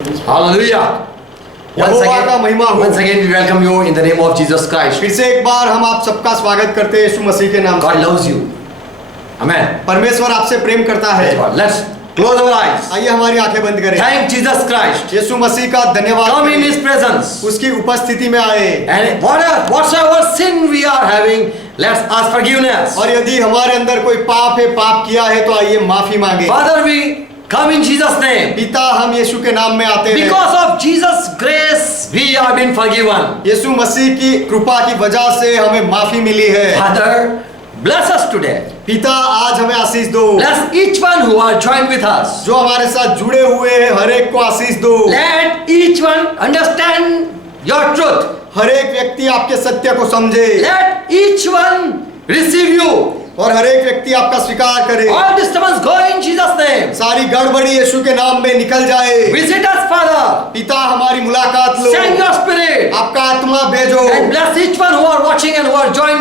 Hallelujah. यहोवा का महिमा हो। Once again, we welcome you in the name of Jesus Christ. फिर से एक बार हम आप सबका स्वागत करते हैं यीशु मसीह के नाम God से। loves you. Amen. परमेश्वर आपसे प्रेम करता है। Praise God. Let's close our eyes. आइए हमारी आंखें बंद करें। Thank Jesus Christ. यीशु मसीह का धन्यवाद Come in करें। His presence. उसकी उपस्थिति में आए। And whatsoever sin we are having, let's ask forgiveness. और यदि हमारे अंदर कोई पाप है, पाप किया है, तो आइए माफी मांगे। Father, we come in Jesus' name. पिता, हम यीशु के नाम में आते हैं। Because of Jesus' grace, we have been forgiven. यीशु मसीह की कृपा की वजह से हमें माफी मिली है। Father, bless us today. पिता, आज हमें आशीष दो। Bless each one who are joined with us. जो हमारे साथ जुड़े हुए हैं, हर एक को आशीष दो। Let each one understand your truth. हर एक व्यक्ति आपके सत्य को समझे। Let each one receive you. और हर एक व्यक्ति आपका स्वीकार करे। All disturbance go in Jesus' name. सारी गड़बड़ी यीशु के नाम में निकल जाए। Visit us, Father. पिता, हमारी मुलाकात लो। Send your spirit. आपका आत्मा भेजो। And bless each one who are watching and who are joined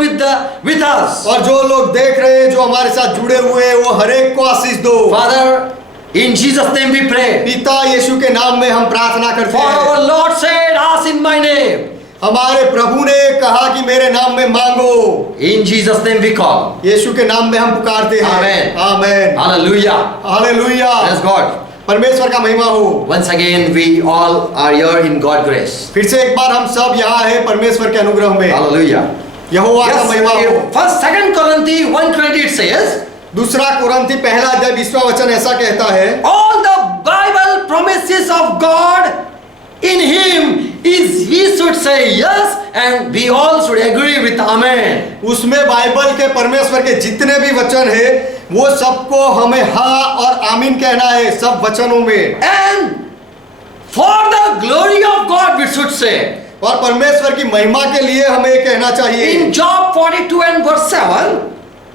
with us. और जो लोग देख रहे हैं, जो हमारे साथ जुड़े हुए हैं, वो हर एक को आशीष दो। Father, in Jesus' name we pray. पिता, यीशु के नाम में हम प्रार्थना करते For हैं। our Lord said, ask in my name. हमारे प्रभु ने कहा कि मेरे नाम में मांगो। In Jesus' name we call. यीशु के नाम में हम पुकारते हैं। Amen. आमेन। Hallelujah. हालेलुया। Praise God. परमेश्वर का महिमा हो। Once again, we all are here in God's grace. फिर से एक बार हम सब यहाँ हैं परमेश्वर के अनुग्रह में। Hallelujah. यहोवा का महिमा हो। First, 2 Corinthians 1:20 it says, दूसरा कुरिन्थी पहला अध्याय 20वां वचन ऐसा कहता है, all the Bible promises of God in Him is we should say yes and we all should agree with Amen. उसमें बाइबल के परमेश्वर के जितने भी वचन है, वो सबको हमें हाँ और आमीन कहना है, सब वचनों में। And for the glory of God we should say. और परमेश्वर की महिमा के लिए हमें ये कहना चाहिए। In Job 42 and verse 7,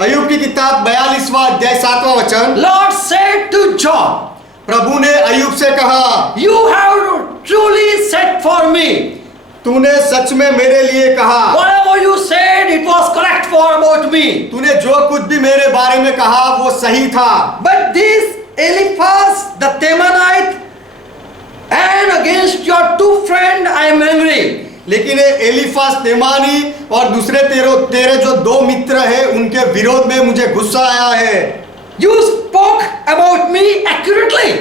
अय्यूब की किताब 42वां अध्याय 7वां वचन, Lord said to Job, प्रभु ने अय्यूब से कहा, you have truly said for me. तूने सच में मेरे लिए कहा। Whatever you said, it was correct for about me. तूने जो कुछ भी मेरे बारे में कहा वो सही था। But this Eliphaz the Temanite and against your two friend I am angry. लेकिन ये एलीफास तेमानी और दूसरे तेरे जो दो मित्र हैं, उनके विरोध में मुझे गुस्सा आया है। You spoke about me accurately.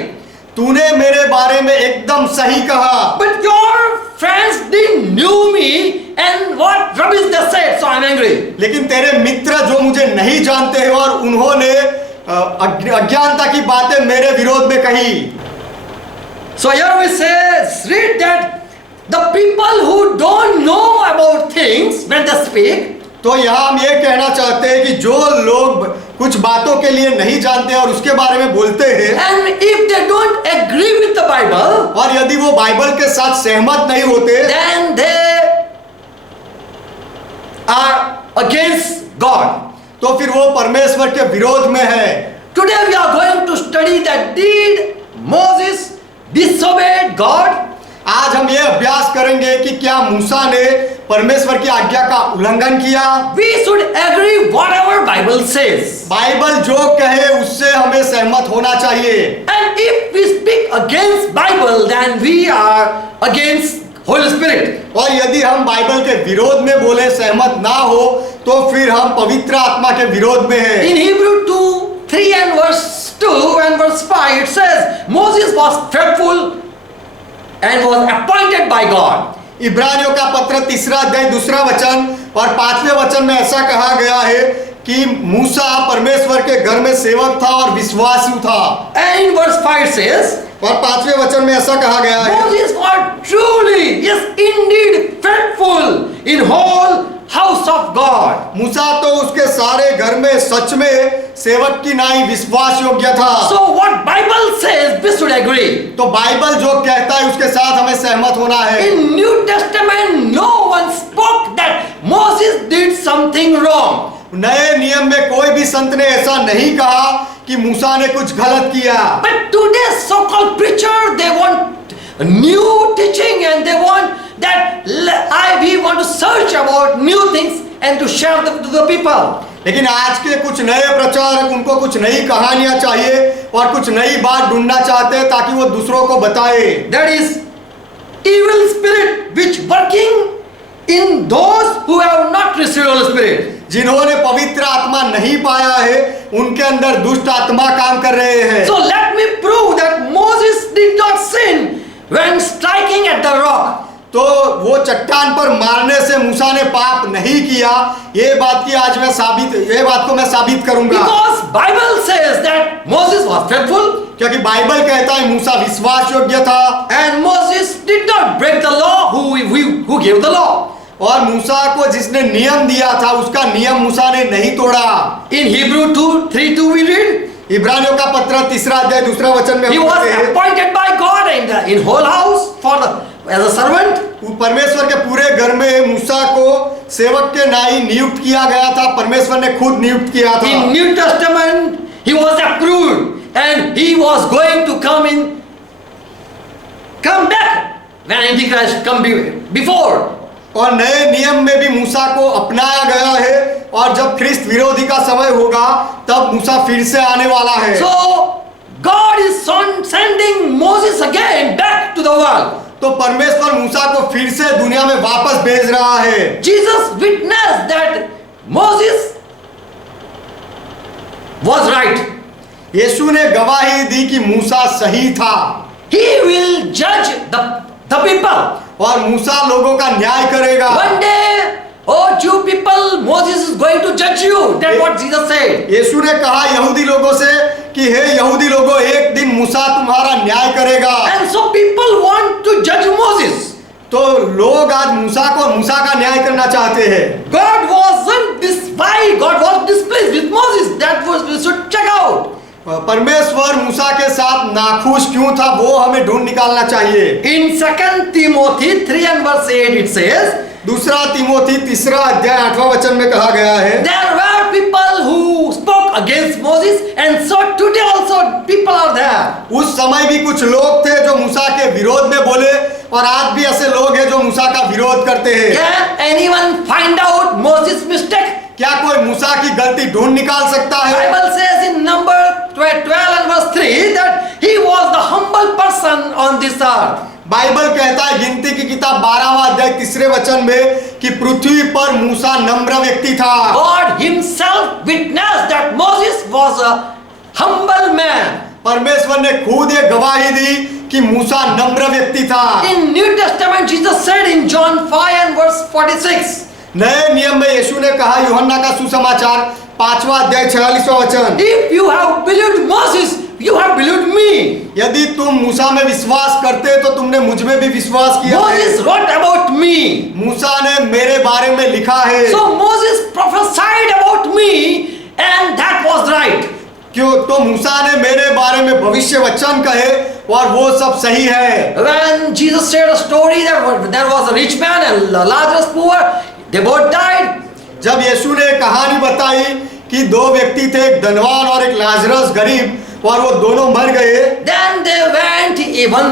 तूने मेरे बारे में एकदम सही कहा। But your friends didn't knew me and what rubbish they said, so I am angry. लेकिन तेरे मित्र जो मुझे नहीं जानते हैं और उन्होंने अज्ञानता की बातें मेरे विरोध में कही। So here we say, read that the people who don't know about things when they speak, तो यहाँ हम ये कहना चाहते हैं कि जो लोग कुछ बातों के लिए नहीं जानते और उसके बारे में बोलते हैं, and if they don't agree with the Bible, और यदि वो बाइबल के साथ सहमत नहीं होते, then they are against God. तो फिर वो परमेश्वर के विरोध में है। Today we are going to study that did Moses disobeyed God? आज हम ये अभ्यास करेंगे कि क्या मूसा ने परमेश्वर की आज्ञा का उल्लंघन किया। We should agree whatever Bible says. Bible जो कहे उससे हमें सहमत होना चाहिए। And if we speak against Bible, then we are against Holy Spirit. और यदि हम बाइबल के विरोध में बोले, सहमत ना हो, तो फिर हम पवित्र आत्मा के विरोध में हैं। In Hebrew 2:3 and verse 2 and verse 5 it says Moses was faithful and was appointed by God. इब्रानियों का पत्र 3 अध्याय 2 वचन और 5वें वचन में ऐसा कहा गया है कि मूसा परमेश्वर के घर में सेवक था और विश्वासू था। And in verse 5 says और 5वें वचन में ऐसा कहा गया है, Moses was truly, yes indeed, faithful in whole house of God. मूसा तो उसके सारे घर में सच में सेवक की नाई विश्वास योग्य था। So what Bible says we should agree. तो बाइबल जो कहता है उसके साथ हमें सहमत होना है। In New Testament no one spoke that Moses did something wrong. नए नियम में कोई भी संत ने ऐसा नहीं कहा कि मूसा ने कुछ गलत किया। But today's so-called preacher, they want new teaching and they want that we want to search about new things and to share them to the people. लेकिन आज के कुछ नए प्रचारक, उनको कुछ नई कहानियां चाहिए और कुछ नई बात ढूंढना चाहते हैं ताकि वो दूसरों को बताए। That is evil spirit which working in those who have not received Holy Spirit. जिन्होंने पवित्र आत्मा नहीं पाया है उनके अंदर दुष्ट आत्मा काम कर रहे हैं। So let me prove that Moses did not sin when striking at the rock. तो वो चट्टान पर मारने से मूसा ने पाप नहीं किया, ये बात को मैं साबित करूंगा। Because Bible says that Moses was faithful क्योंकि बाइबल कहता है मूसा विश्वास योग्य था and Moses did not break the law who gave the law. और मूसा को जिसने नियम दिया था उसका नियम मूसा ने नहीं तोड़ा। In Hebrew 2:3-2 we read, इब्रानियों का पत्र 3 अध्याय 2 वचन में he हम was पढ़ते हैं, appointed by God in whole house as a servant. परमेश्वर के पूरे घर में मूसा को सेवक के नाई नियुक्त किया गया था, परमेश्वर ने खुद नियुक्त किया था। In New Testament he was approved and he was going to come back when Antichrist come before. और नए नियम में भी मूसा को अपनाया गया है और जब ख्रिस्त विरोधी का समय होगा तब मूसा फिर से आने वाला है। So God is sending Moses again back to the world. तो परमेश्वर मूसा को फिर से दुनिया में वापस भेज रहा है। Jesus witnessed that Moses was right. यीशु ने गवाही दी कि मूसा सही था। He will judge the people. और मूसा लोगों का न्याय करेगा। One day, oh Jew people, Moses is going to judge you. That's what Jesus said. यीशु ने कहा यहूदी लोगों से कि हे यहूदी लोगों, एक दिन मूसा तुम्हारा न्याय करेगा। And so people want to judge Moses. तो लोग आज मूसा का न्याय करना चाहते हैं। God was displeased with Moses. That was we should check out. परमेश्वर मूसा के साथ नाखुश क्यों था वो हमें ढूंढ निकालना चाहिए। In 2 Timothy 3:8 it says, 2 Timothy 3 अध्याय 8वां वचन में कहा गया है, there were people who spoke against Moses and so today also people are there. उस समय भी कुछ लोग थे जो मूसा के विरोध में बोले और आज भी ऐसे लोग हैं जो मूसा का विरोध करते हैं। Can anyone find out Moses' mistake? क्या कोई मूसा की गलती ढूंढ निकाल सकता है? Bible says in number 12:3 that he was the humble person on this earth. Bible कहता है गिनती की किताब 12वां अध्याय 3 वचन में कि पृथ्वी पर मूसा नम्र व्यक्ति था। God himself witnessed that Moses was a humble man. परमेश्वर ने खुद ये गवाही दी कि मूसा नम्र व्यक्ति था। In New Testament Jesus said in John 5:46. नए नियम में यीशु ने कहा यूहन्ना का सुसमाचार 5वां अध्याय 46वां वचन, If you have believed Moses, you have believed me. यदि तुम मूसा में विश्वास करते तो तुमने मुझ में भी विश्वास किया Moses है। wrote about me. मूसा ने मेरे बारे में लिखा है। So Moses prophesied about me and that was right. क्यों? तो मूसा ने मेरे बारे में भविष्य वचन कहे और वो सब सही है। When Jesus shared a story that there was a rich man and Lazarus poor, they both died. जब यीशु ने कहानी बताई कि दो व्यक्ति थे, एक धनवान और एक लाजरस गरीब, और वो दोनों मर गए। Then they went,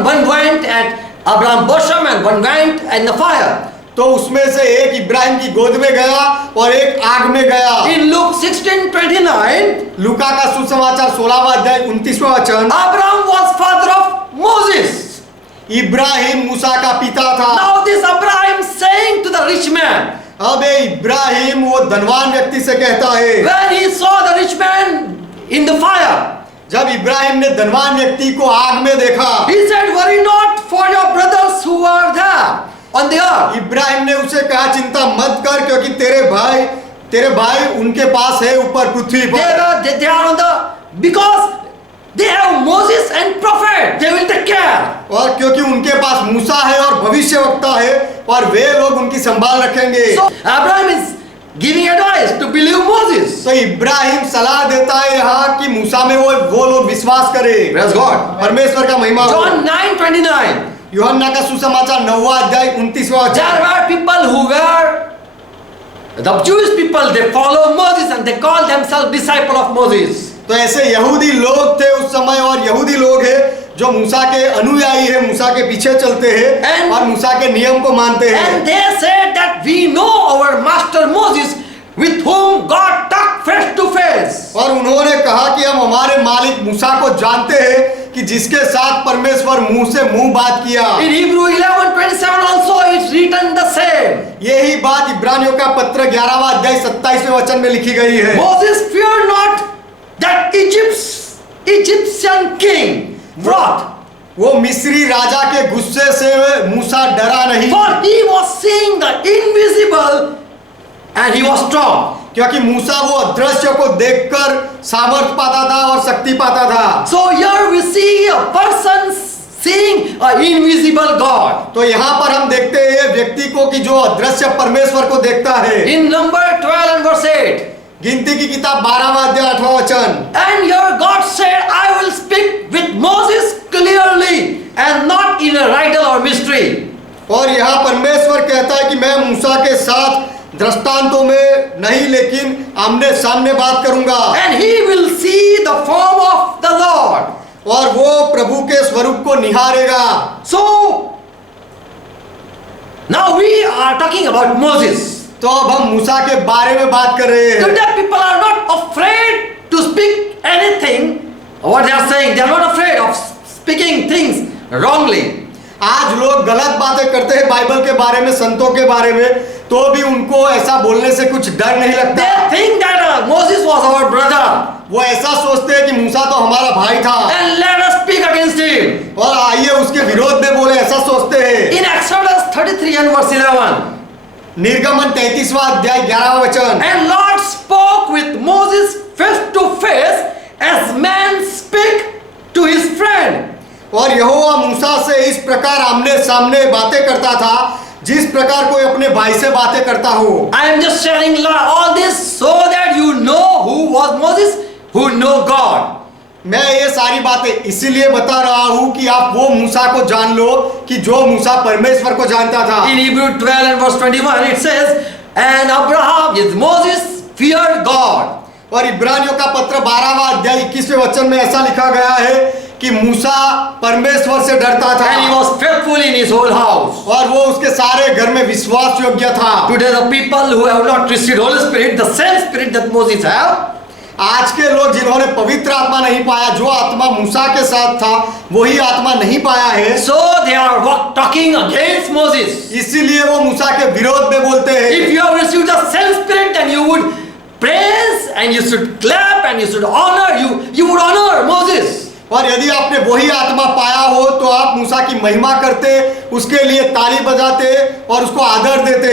one went at Abraham bosom and one went in the fire. तो उसमें से एक इब्राहिम की गोद में गया और एक आग में गया। In Luke 16:29, लूका का सुसमाचार 16वां अध्याय 29वां वचन, Abraham was father of Moses. Ibrahim मूसा का पिता था। Now this Abraham saying to the rich man, अब ये इब्राहिम वो धनवान व्यक्ति से कहता है, when he saw the rich man in the fire, जब इब्राहिम ने धनवान व्यक्ति को आग में देखा, he said, worry not for your brothers who are there on the earth. Ibrahim ने उसे कहा चिंता मत कर क्योंकि तेरे भाई उनके पास है ऊपर पृथ्वी पर। They are on the, because they have Moses and prophet, they will take care. और क्योंकि उनके पास मूसा है और भविष्यवक्ता है और वे लोग उनकी संभाल रखेंगे। So Abraham is giving advice to believe Moses. तो इब्राहिम सलाह देता है यहाँ कि मूसा में वो लोग विश्वास करें। Praise God. परमेश्वर का महिमा हो। John 9:29. यूहन्ना का सुसमाचार 9वां अध्याय 29वां वचन, There were people who were the Jewish people, they follow Moses and they call themselves disciple of Moses. तो ऐसे यहूदी लोग थे उस समय और यहूदी लोग हैं जो मूसा के अनुयायी है, मूसा के पीछे चलते हैं और मूसा के नियम को मानते हैं। And they said that we know our master Moses with whom God talked face to face. और उन्होंने कहा कि हम हमारे मालिक मूसा को जानते हैं कि जिसके साथ परमेश्वर मुंह से मुंह बात किया। In Hebrew 11:27 also it's written the same. यही बात इब्रानियों का पत्र 11वां अध्याय 27वें वचन में लिखी गई है। Moses feared not that Egyptian king wrath, वो मिस्री राजा के गुस्से से मूसा डरा नहीं, for he was seeing the invisible and he was strong. क्योंकि मूसा वो अदृश्य को देखकर सामर्थ पाता था और शक्ति पाता था। So here we see a person seeing an invisible God. तो यहाँ पर हम देखते हैं व्यक्ति को कि जो अदृश्य परमेश्वर को देखता है। In number 12 and verse 8. गिनती की किताब 12वां अध्याय 8वां वचन। And here God said, I will speak with Moses clearly and not in a riddle or mystery. और यहाँ परमेश्वर कहता है कि मैं मूसा के साथ दृष्टांतों में नहीं लेकिन आमने सामने बात करूंगा। And he will see the form of the Lord. और वो प्रभु के स्वरूप को निहारेगा। So now we are talking about Moses. तो अब हम मूसा के बारे में बात कर रहे हैं। Today people are not afraid to speak anything. What they are saying, they are not afraid of speaking things wrongly. आज लोग गलत बातें करते हैं बाइबल के बारे में, संतों के बारे में, तो भी उनको ऐसा बोलने से कुछ डर नहीं लगता। They think that Moses was our brother. वो ऐसा सोचते हैं कि मूसा तो हमारा भाई था And let us speak against him. और आइए उसके विरोध में बोले, ऐसा सोचते हैं। In Exodus 33 and verse 11. निर्गमन 33वां अध्याय 11वां वचन। And Lord spoke with Moses face to face as man speak to his friend. और यहोवा मूसा से इस प्रकार आमने सामने बातें करता था जिस प्रकार कोई अपने भाई से बातें करता हो। I am just sharing all this so that you know who was Moses, who know God. मैं ये सारी बातें इसीलिए बता रहा हूँ कि आप वो मूसा को जान लो कि जो मूसा परमेश्वर को जानता था। In Hebrew 12 and verse 21 it says, and Abraham is Moses feared God. और इब्रानियों का पत्र 12वां अध्याय 21वें वचन में ऐसा लिखा गया है कि मूसा परमेश्वर से डरता था। And he was faithful in his whole house. और वो उसके सारे घर में विश्वास योग्य था। Today the people who have not received Holy Spirit, the same Spirit that Moses have, आज के लोग जिन्होंने पवित्र आत्मा नहीं पाया, जो आत्मा मूसा के साथ था वही आत्मा नहीं पाया है, so they are talking against Moses. इसीलिए वो मूसा के विरोध में बोलते हैं। If you have received the same Spirit, then you would praise and you should clap and you should honor, you would honor Moses. और यदि आपने वही आत्मा पाया हो तो आप मूसा की महिमा करते, उसके लिए ताली बजाते और उसको आदर देते।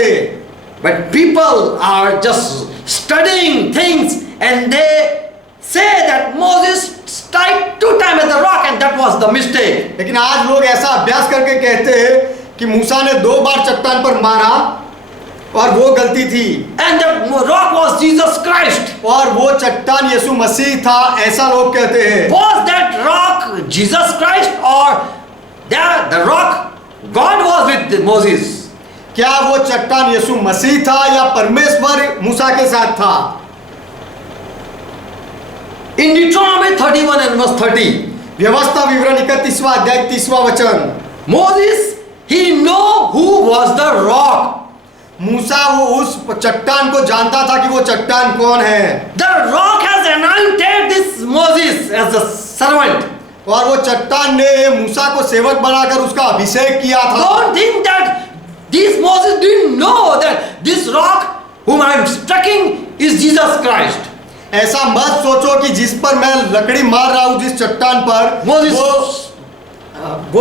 But people are just studying things and they say that Moses strike 2 times at the rock and that was the mistake. लेकिन आज लोग ऐसा अभ्यास करके कहते हैं कि मूसा ने 2 बार चट्टान पर मारा और वो गलती थी। And the rock was Jesus Christ. और वो चट्टान यीशु मसीह था, ऐसा लोग कहते हैं। Was that rock Jesus Christ or the rock God was with Moses? क्या वो चट्टान यीशु मसीह था या परमेश्वर मूसा के साथ था? In Deuteronomy 31 and verse 30, व्यवस्था विवरण 31वां अध्याय 30वां वचन। Moses, he know who was the rock. मूसा वो उस चट्टान को जानता था कि वो चट्टान कौन है। The rock has anointed this Moses as a servant. और वो चट्टान ने मूसा को सेवक बनाकर उसका अभिषेक किया था। Don't think that this Moses didn't know that this rock whom I am striking is Jesus Christ. ऐसा मत सोचो कि जिस पर मैं लकड़ी मार रहा हूँ जिस चट्टान पर वो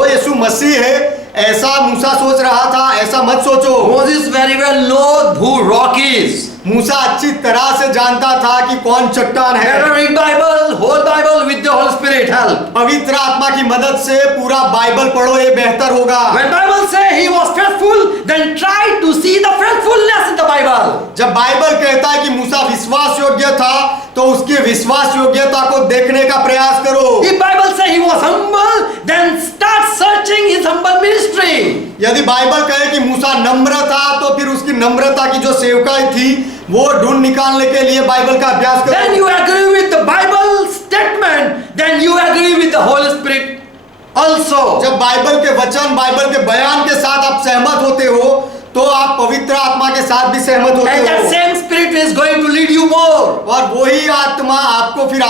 यीशु मसीह है, ऐसा मूसा सोच रहा था, ऐसा मत सोचो। Moses very well knows who rock is. मूसा अच्छी तरह से जानता था कि कौन चट्टान है। Better read Bible, whole Bible with the Holy Spirit help. पवित्र आत्मा की मदद से पूरा बाइबल पढ़ो, ये बेहतर होगा। When Bible say he was faithful, then try to see the faithfulness in the Bible. जब बाइबल कहता है कि मूसा विश्वास योग्य था, तो उसकी विश्वास योग्यता को देखने का प्रयास करो। If Bible say he was humble, then start searching his humble ministry. यदि बाइबल कहे कि मूसा नम्र था, तो फिर उसकी नम्रता की जो सेवकाई थी वो ढूंढ निकालने के लिए बाइबल का अभ्यास करो। Then you agree with the Bible statement, then you agree with the Holy Spirit also. जब बाइबल के वचन, बाइबल के बयान के साथ आप सहमत होते हो, तो आप पवित्र आत्मा के साथ भी सहमत होते And that हो। same Spirit is going to lead you more. और वही आत्मा आपको आपको फिर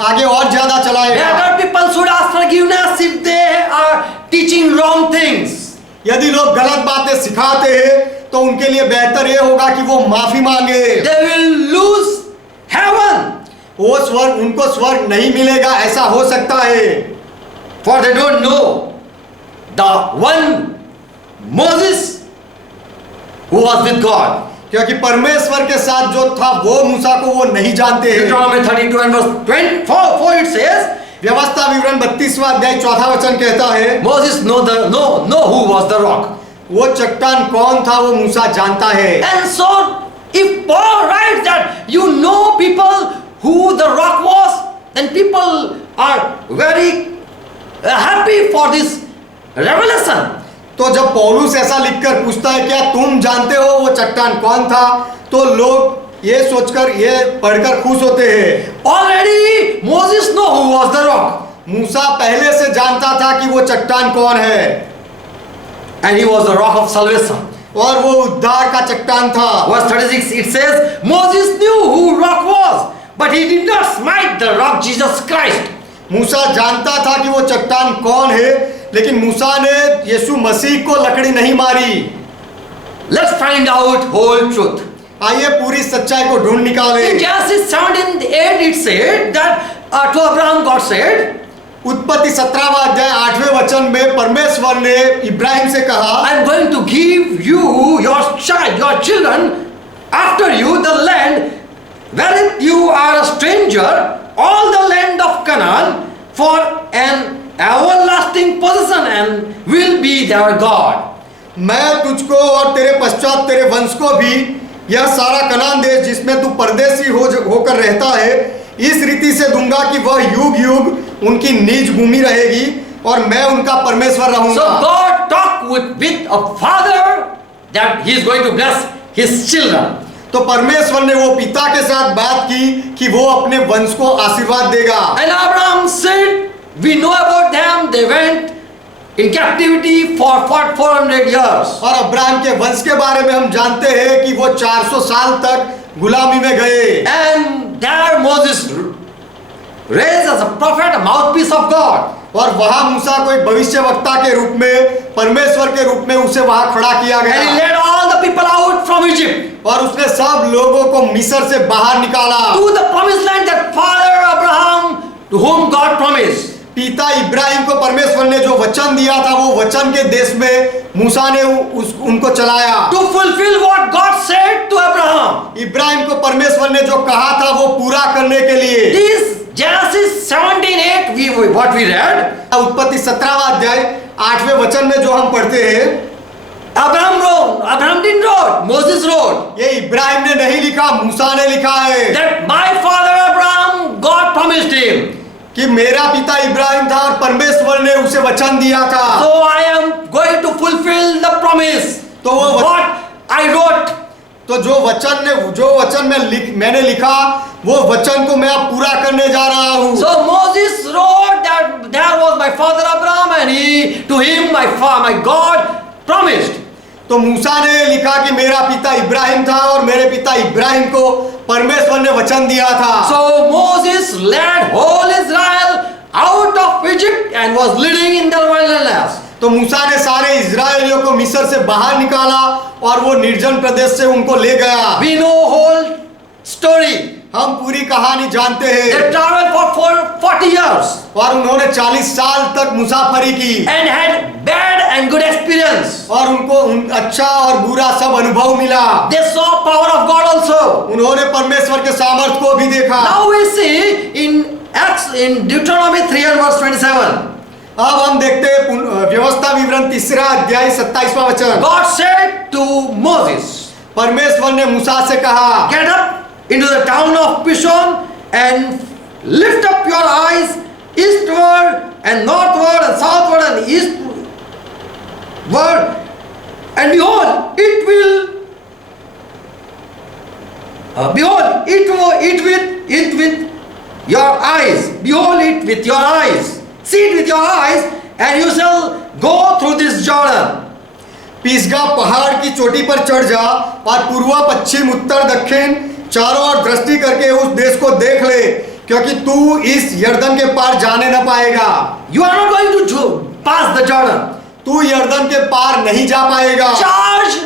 आगे और ज्यादा चलाएगा। Better people should ask forgiveness if they are teaching wrong things. यदि लोग गलत बातें सिखाते हैं तो उनके लिए बेहतर ये होगा कि वो माफी मांगे। They will lose heaven, वो स्वर्ग, उनको स्वर्ग नहीं मिलेगा, ऐसा हो सकता है। for they don't know the one Moses who was with God. क्योंकि परमेश्वर के साथ जो था वो मूसा को वो नहीं जानते हैं। Deuteronomy 32 and verse 24 it says, व्यवस्था विवरण 32वां अध्याय 4वां वचन कहता है, Moses know who was the rock. वो चट्टान कौन था वो मूसा जानता है। And so if Paul writes that you know people who the rock was, then people are very happy for this revelation. तो जब पौलुस ऐसा लिखकर पूछता है क्या तुम जानते हो वो चट्टान कौन था, तो लोग ये सोचकर ये पढ़कर खुश होते हैं। Already Moses know who was the rock. मूसा पहले से जानता था कि वो चट्टान कौन है, And he was the rock of salvation. और वो उद्धार का चट्टान था। Verse 36 it says, Moses knew who rock was, but he did not smite the rock Jesus Christ. मूसा जानता था कि वो चट्टान कौन है, लेकिन मूसा ने यीशु मसीह को लकड़ी नहीं मारी। Let's find out whole truth. आइए पूरी सच्चाई को ढूंढ निकालें। In Genesis 17:8 it said that to Abraham God said, उत्पत्ति 17वां अध्याय 8वें वचन में परमेश्वर ने इब्राहिम से कहा, I am going to give you your children after you the land wherein you are a stranger, all the land of Canaan, for an everlasting possession, and will be their God. मैं तुझको और तेरे पश्चात तेरे वंश को भी यह सारा कनान देश जिसमें तू परदेशी होकर रहता है इस रीति से दूंगा कि वह युग युग उनकी निज भूमि रहेगी और मैं उनका परमेश्वर रहूंगा। So God talked with a father that he is going to bless his children. तो परमेश्वर ने वो पिता के साथ बात की कि वो अपने वंश को आशीर्वाद देगा। And Abraham said, we know about them, they went in captivity for 400 years. और अब्राहम के वंश के बारे में हम जानते हैं कि वो 400 साल तक गुलामी में गए। And there Moses raised as a prophet, a mouthpiece of God. और वहां मूसा को एक भविष्यवक्ता के रूप में, परमेश्वर के रूप में उसे वहां खड़ा किया And he गया led all the people out from Egypt और उसने सब लोगों को मिस्र से बाहर निकाला to the promised land that father Abraham, to whom God promised. पिता इब्राहिम को परमेश्वर ने जो वचन दिया था वो वचन के देश में मूसा ने उनको चलाया। To fulfill what God said to Abraham. Ibrahim को परमेश्वर ने जो कहा था वो पूरा करने के लिए। This Genesis 17:8, what we read, उत्पत्ति 17वां अध्याय 8वें वचन में जो हम पढ़ते हैं, Abraham wrote, Abraham didn't wrote, Moses wrote, ये इब्राहिम ने नहीं लिखा, मूसा ने लिखा है that my father Abraham, God promised him. कि मेरा पिता इब्राहिम था और परमेश्वर ने उसे वचन दिया था। So I am going to fulfill the promise. तो वो what I wrote. तो जो वचन मैंने लिखा वो वचन को मैं अब पूरा करने जा रहा हूँ। So Moses wrote that there was my father Abraham, and to him my God promised. तो मूसा ने लिखा कि मेरा पिता इब्राहिम था और मेरे पिता इब्राहिम को परमेश्वर ने वचन दिया था। So Moses led whole Israel out of Egypt and was leading in the wilderness. तो मूसा ने सारे इजरायलियों को मिस्र से बाहर निकाला और वो निर्जन प्रदेश से उनको ले गया। We know whole story. हम पूरी कहानी जानते हैं। They traveled for 40 years और उन्होंने 40 साल तक मुसाफरी की and had bad and good experience. और उनको अच्छा और बुरा सब अनुभव मिला। They saw power of God also. उन्होंने परमेश्वर के सामर्थ को भी देखा। Now we see in Deuteronomy 3 and verse 27. अब हम देखते हैं व्यवस्था विवरण 3 अध्याय 27वां वचन। God said to Moses, परमेश्वर ने मूसा से कहा, get up into the town of Pishon and lift up your eyes eastward and northward and southward and eastward, and behold, it will it with your eyes. Behold it with your eyes. See it with your eyes, and you shall go through this Jordan. पिसगा पहाड़ की चोटी पर चढ़ जा और पूर्व पश्चिम उत्तर दक्षिण चारों ओर दृष्टि करके उस देश को देख ले। क्योंकि तू इस यर्दन के पार जाने न पाएगा। You are not going to pass the Jordan. तू यर्दन के पार नहीं जा पाएगा। Charge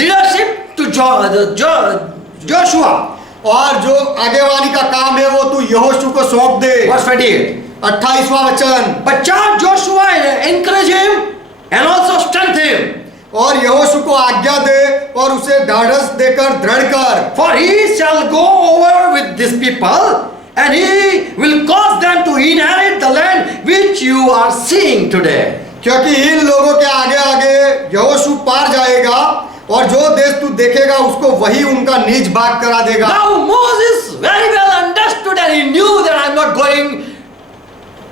leadership to Joshua. और जो आगेवानी का काम है वो तू यहोशू को सौंप दे। Verse 28. 28वां वचन। But charge Joshua and encourage him and also strengthen him. और यहोशू को आज्ञा दे और उसे ढाढ़स देकर दृढ़ कर। For he shall go over with these people and he will cause them to inherit the land which you are seeing today. क्योंकि इन लोगों के आगे आगे यहोशू पार जाएगा और जो देश तू देखेगा उसको वही उनका निज भाग करा देगा। Now Moses very well understood and he knew that I am not going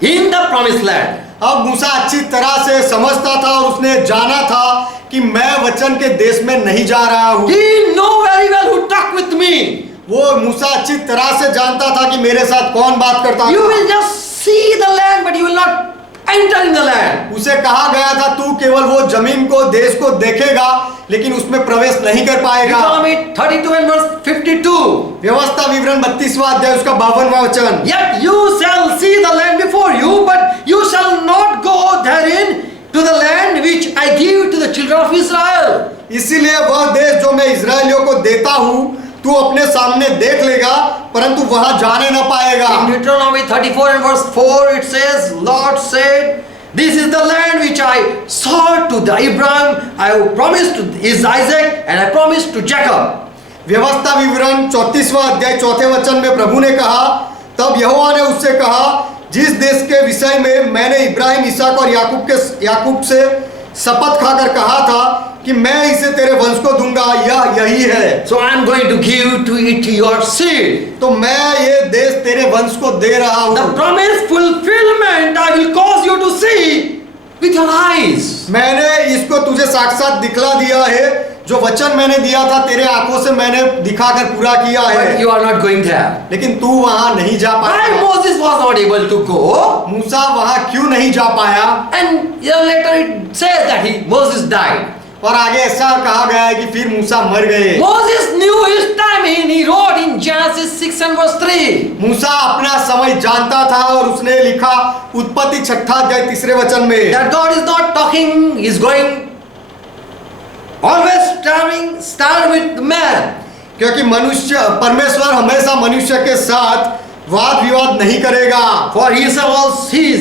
in the promised land. अब मूसा अच्छी तरह से समझता था और उसने जाना था कि मैं वचन के देश में नहीं जा रहा हूँ। He know very well who talk with me. वो मूसा अच्छी तरह से जानता था कि मेरे साथ कौन बात करता You था। will just see the land but you will not enter in the land. उसे कहा गया था तू केवल वो जमीन को देश को देखेगा लेकिन उसमें प्रवेश नहीं कर पाएगा। Deuteronomy 32 and verse 52. व्यवस्था विवरण 32वां अध्याय उसका 52वां वचन। Yet you shall see the land before you, but you shall not go therein to the land which I give to the children of Israel. इसीलिए वह देश जो मैं इजरायलियों को देता हूँ तू अपने सामने देख लेगा परंतु वहां जाने न पाएगा। In Deuteronomy 34 and verse 4 it says, Lord said, this is the land which I swore to the Abraham, I promised to Isaac and I promised to Jacob. व्यवस्था विवरण 34वां अध्याय 4 वचन में प्रभु ने कहा, तब यहोवा ने उससे कहा, जिस देश के विषय में मैंने इब्राहिम, इसहाक और याकूब से शपथ खाकर कहा था कि मैं इसे तेरे वंश को दूंगा, यह यही है। So I am going to give to it your seed. तो मैं ये देश तेरे वंश को दे रहा हूँ। The promised fulfillment I will cause you to see with your eyes. मैंने इसको तुझे साक्षात दिखला दिया है, जो वचन मैंने दिया था तेरे आंखों से मैंने दिखाकर पूरा किया है। But you are not going there. लेकिन तू वहां नहीं जा Why पाया। Moses was not able to go? मूसा वहां क्यों नहीं जा पाया? And later it says that Moses died. और आगे ऐसा कहा गया है कि फिर मूसा मर गए। Moses knew his time and he wrote in Genesis 6 and verse 3. मूसा अपना समय जानता था और उसने लिखा उत्पत्ति 6 अध्याय 3 वचन में That God is not talking, he is going always starting with man. क्योंकि मनुष्य परमेश्वर हमेशा मनुष्य के साथ वाद विवाद नहीं करेगा। For he is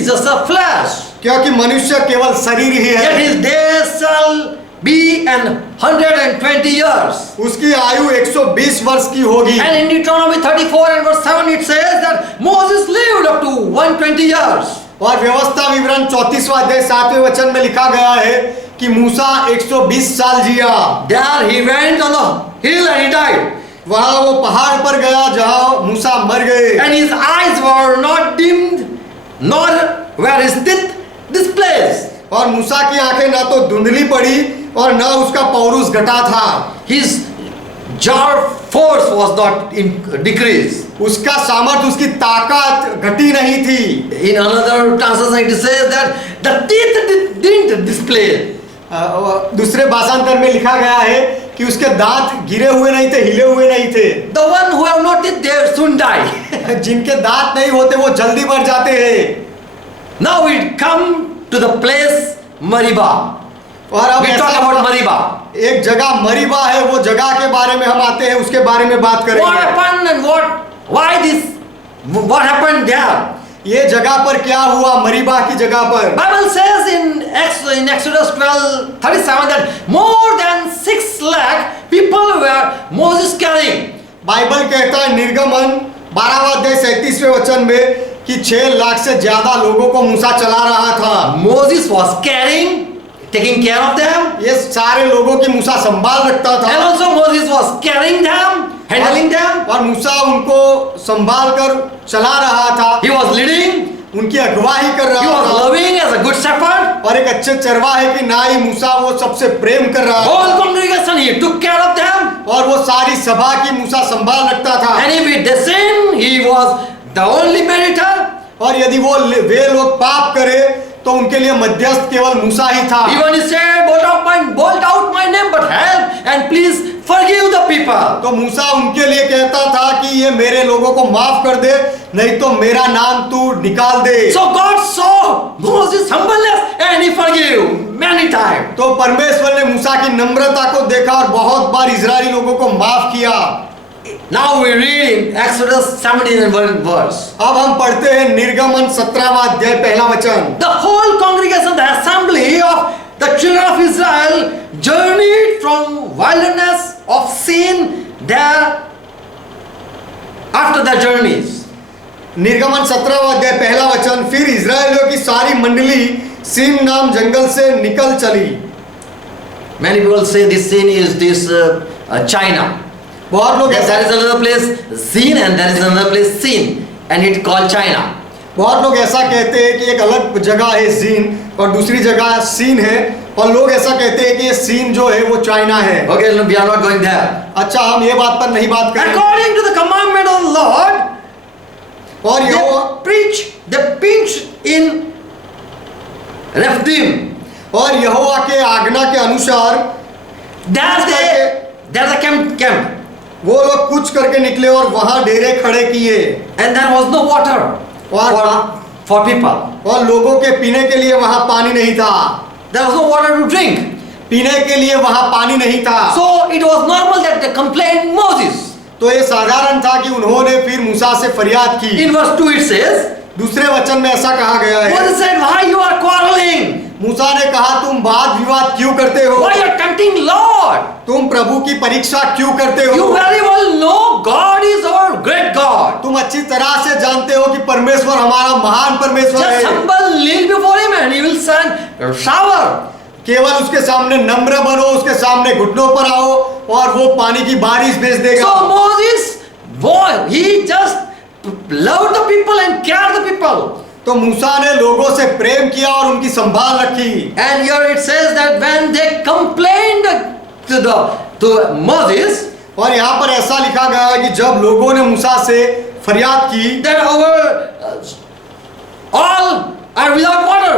just a flesh. क्योंकि मनुष्य केवल शरीर ही Yet है। his days shall be 120 years. उसकी आयु 120 वर्ष की होगी। And in Deuteronomy 34 and verse 7 it says that Moses lived up to 120 years. और व्यवस्था विवरण 34वां अध्याय 7वें वचन में लिखा गया है कि मूसा 120 साल जिया। There he went on the hill and he died. वहां वो पहाड़ पर गया जहां मूसा मर गए। And his eyes were not dimmed, nor were his teeth displaced. और मूसा की आंखें ना तो धुंधली पड़ी और न उसका पौरुष घटा था। His jaw force was not decreased. उसका सामर्थ्य, उसकी ताकत घटी नहीं थी। In another translation it says that the teeth didn't display. दूसरे भाषांतर में लिखा गया है कि उसके दांत गिरे हुए नहीं थे, हिले हुए नहीं थे। The one who have not teeth they soon die. जिनके दांत नहीं होते वो जल्दी मर जाते हैं। Now we come to the place Meribah. और अब We talk about Meribah. एक जगह मरीबा है, वो जगह के बारे में हम आते हैं, उसके बारे में बात What करेंगे। happened and what happened there? ये जगह पर क्या हुआ मरीबा की जगह पर? Bible says in Exodus 12:37 that more than 6 lakh people were Moses carrying. Bible कहता है निर्गमन 12वां अध्याय 37वें वचन में कि 6 लाख से ज्यादा लोगों को मूसा चला रहा था। Moses was carrying, taking care of them. ये सारे लोगों की मूसा संभाल रखता था। And also Moses was carrying them, handling them. और मूसा उनको संभाल कर चला रहा था। He was leading. उनकी अगुवाई कर He रहा was था। loving as a good shepherd. और एक अच्छे चरवाहे की नाई मूसा वो सबसे प्रेम कर रहा था। Whole congregation he took care of them. और वो सारी सभा की मूसा संभाल रखता था। And if they sin, he was the only mediator. और यदि वे लोग पाप करे तो उनके लिए मध्यस्थ केवल मूसा ही था। Even he said, bolt out my name, but help and please forgive the people. तो मूसा उनके लिए कहता था कि ये मेरे लोगों को माफ कर दे, नहीं तो मेरा नाम तू निकाल दे। So God saw Moses' humbleness and he forgave many times. तो परमेश्वर ने मूसा की नम्रता को देखा और बहुत बार इजरायली लोगों को माफ किया। Now we read in Exodus 17 and verse. अब हम पढ़ते हैं निर्गमन 17वां अध्याय पहला वचन। The whole congregation, the assembly of the children of Israel journeyed from wilderness of Sin there after their journeys. निर्गमन 17वां अध्याय पहला वचन, फिर इजरायलियों की सारी मंडली सीन नाम जंगल से निकल चली। Many people say this Sin is this China. बहुत लोग There ऐसा is another place Sin and there is another place Sin and it called China. बहुत लोग ऐसा कहते हैं कि एक अलग जगह है सीन और दूसरी जगह सीन है, और लोग ऐसा कहते हैं कि ये सीन जो है वो चाइना है। Okay, no, we are not going there. अच्छा, हम ये बात पर नहीं बात करें। According to the commandment of the Lord, और they preached in Rephidim. और यहोवा के आज्ञा के अनुसार There's a camp. वो लोग कुछ करके निकले और वहां डेरे खड़े किए, And there was no water for people. और लोगों के पीने के लिए वहां पानी नहीं था। There was no water to drink. पीने के लिए वहां पानी नहीं था। So it was normal that they complained Moses. तो ये साधारण था कि उन्होंने फिर मूसा से फरियाद की। In verse 2 it says, दूसरे वचन में ऐसा कहा गया है, Moses said, why you are quarreling? मूसा ने कहा, तुम वाद विवाद क्यों करते हो? Why you are tempting Lord? तुम प्रभु की परीक्षा क्यों करते You हो? very well know God is our great God. तुम अच्छी तरह से जानते हो कि परमेश्वर हमारा महान परमेश्वर Just है। humble, kneel before him and he will send a shower. केवल उसके सामने नम्र बनो, उसके सामने घुटनों पर आओ और वो पानी की बारिश भेज देगा। So Moses, boy, he just loved the people and cared the people. तो मूसा ने लोगों से प्रेम किया और उनकी संभाल रखी। And here it says that when they complained to Moses, और यहाँ पर ऐसा लिखा गया है कि जब लोगों ने मूसा से फरियाद की, that all are without water.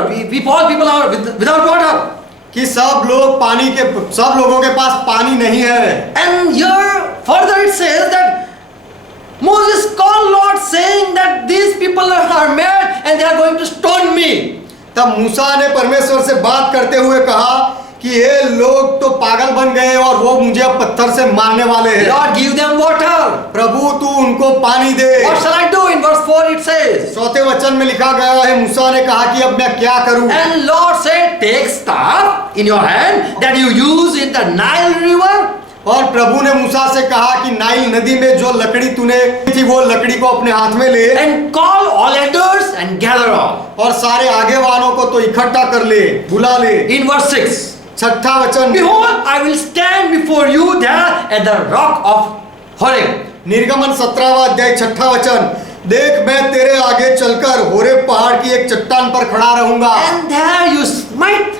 All people are without water. कि सब लोगों के पास पानी नहीं है। And here further it says that Moses called Lord saying that these people are mad and they are going to stone me. तब मूसा ने परमेश्वर से बात करते हुए कहा कि ये लोग तो पागल बन गए और वो मुझे अब पत्थर से मारने वाले हैं। Lord, give them water. प्रभु तू उनको पानी दे। What shall I do? In verse 4 it says. चौथे वचन में लिखा गया है, मूसा ने कहा कि अब मैं क्या करूं? And Lord said, take staff in your hand that you use in the Nile river. और प्रभु ने मूसा से कहा कि नाइल नदी में जो लकड़ी तूने थी वो लकड़ी को अपने हाथ में ले, And call all elders and gather all. और सारे आगेवानों को तो इकट्ठा कर ले, बुला ले। In verse 6. छठा वचन, Behold, I will stand before you there at the rock of Horeb. निर्गमन 17वां अध्याय छठा वचन, देख मैं तेरे आगे चलकर होरेब पहाड़ की एक चट्टान पर खड़ा रहूंगा। And there you smite,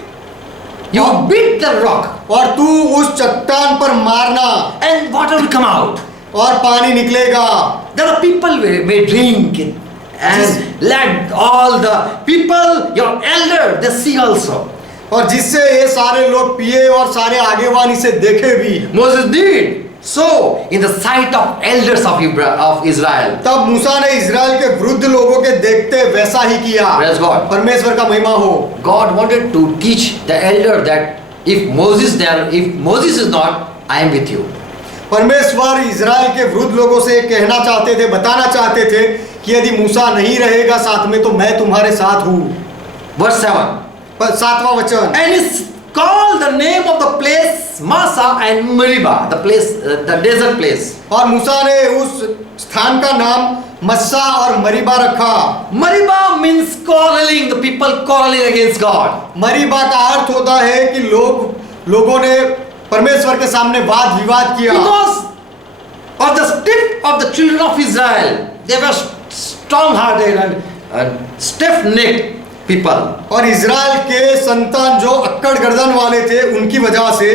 you beat the rock, और तू उस चट्टान पर मारना and water will come out. और पानी निकलेगा। Then the people may drink it, and let all the people, your elder, they see also. और जिससे ये सारे लोग पिए और सारे आगेवान इसे देखे भी। Moses did so in the sight of elders of Israel. तब मूसा ने इजराइल के वृद्ध लोगों के देखते वैसा ही किया। Praise God. परमेश्वर का महिमा हो। God wanted to teach the elder that if Moses is not, I am with you. परमेश्वर इजराइल के वृद्ध लोगों से कहना चाहते थे, बताना चाहते थे कि यदि मूसा नहीं रहेगा साथ में तो मैं तुम्हारे साथ हूँ। Verse 7. 7वां वचन, And he called the name of the place Massa and Meribah, the place, the desert place. और मूसा ने उस स्थान का नाम मस्सा और मरीबा रखा। Meribah means quarreling, the people quarreling against God. मरीबा का अर्थ होता है कि लोगों ने परमेश्वर के सामने वाद विवाद किया। Because of the stiff of the children of Israel, they were strong-hearted and stiff-necked people. और इजराइल के संतान जो अक्कड़ गर्दन वाले थे उनकी वजह से,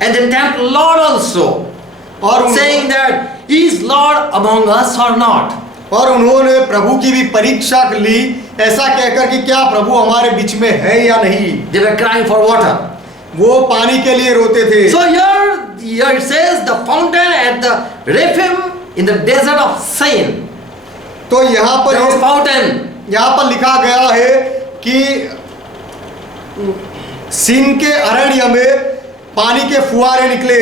And they tempt Lord also, और saying that is Lord among us or not. और उन्होंने प्रभु की भी परीक्षा ली, ऐसा कहकर कि क्या प्रभु हमारे बीच में है या नहीं। They were crying for water. वो पानी के लिए रोते थे। So here it says the fountain at the Rephaim in the desert of Sin. तो यहाँ There was पर fountain. यहाँ पर लिखा गया है कि सीन के अरण्य में पानी के फुहारे निकले।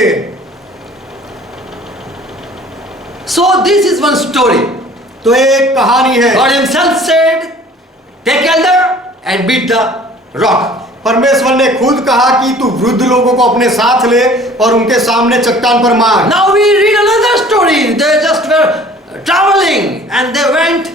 So this is one story. तो एक कहानी है। God himself said, take elder and beat the rock. परमेश्वर ने खुद कहा कि तू वृद्ध लोगों को अपने साथ ले और उनके सामने चट्टान पर मार। Now we read another story. They just were traveling and they went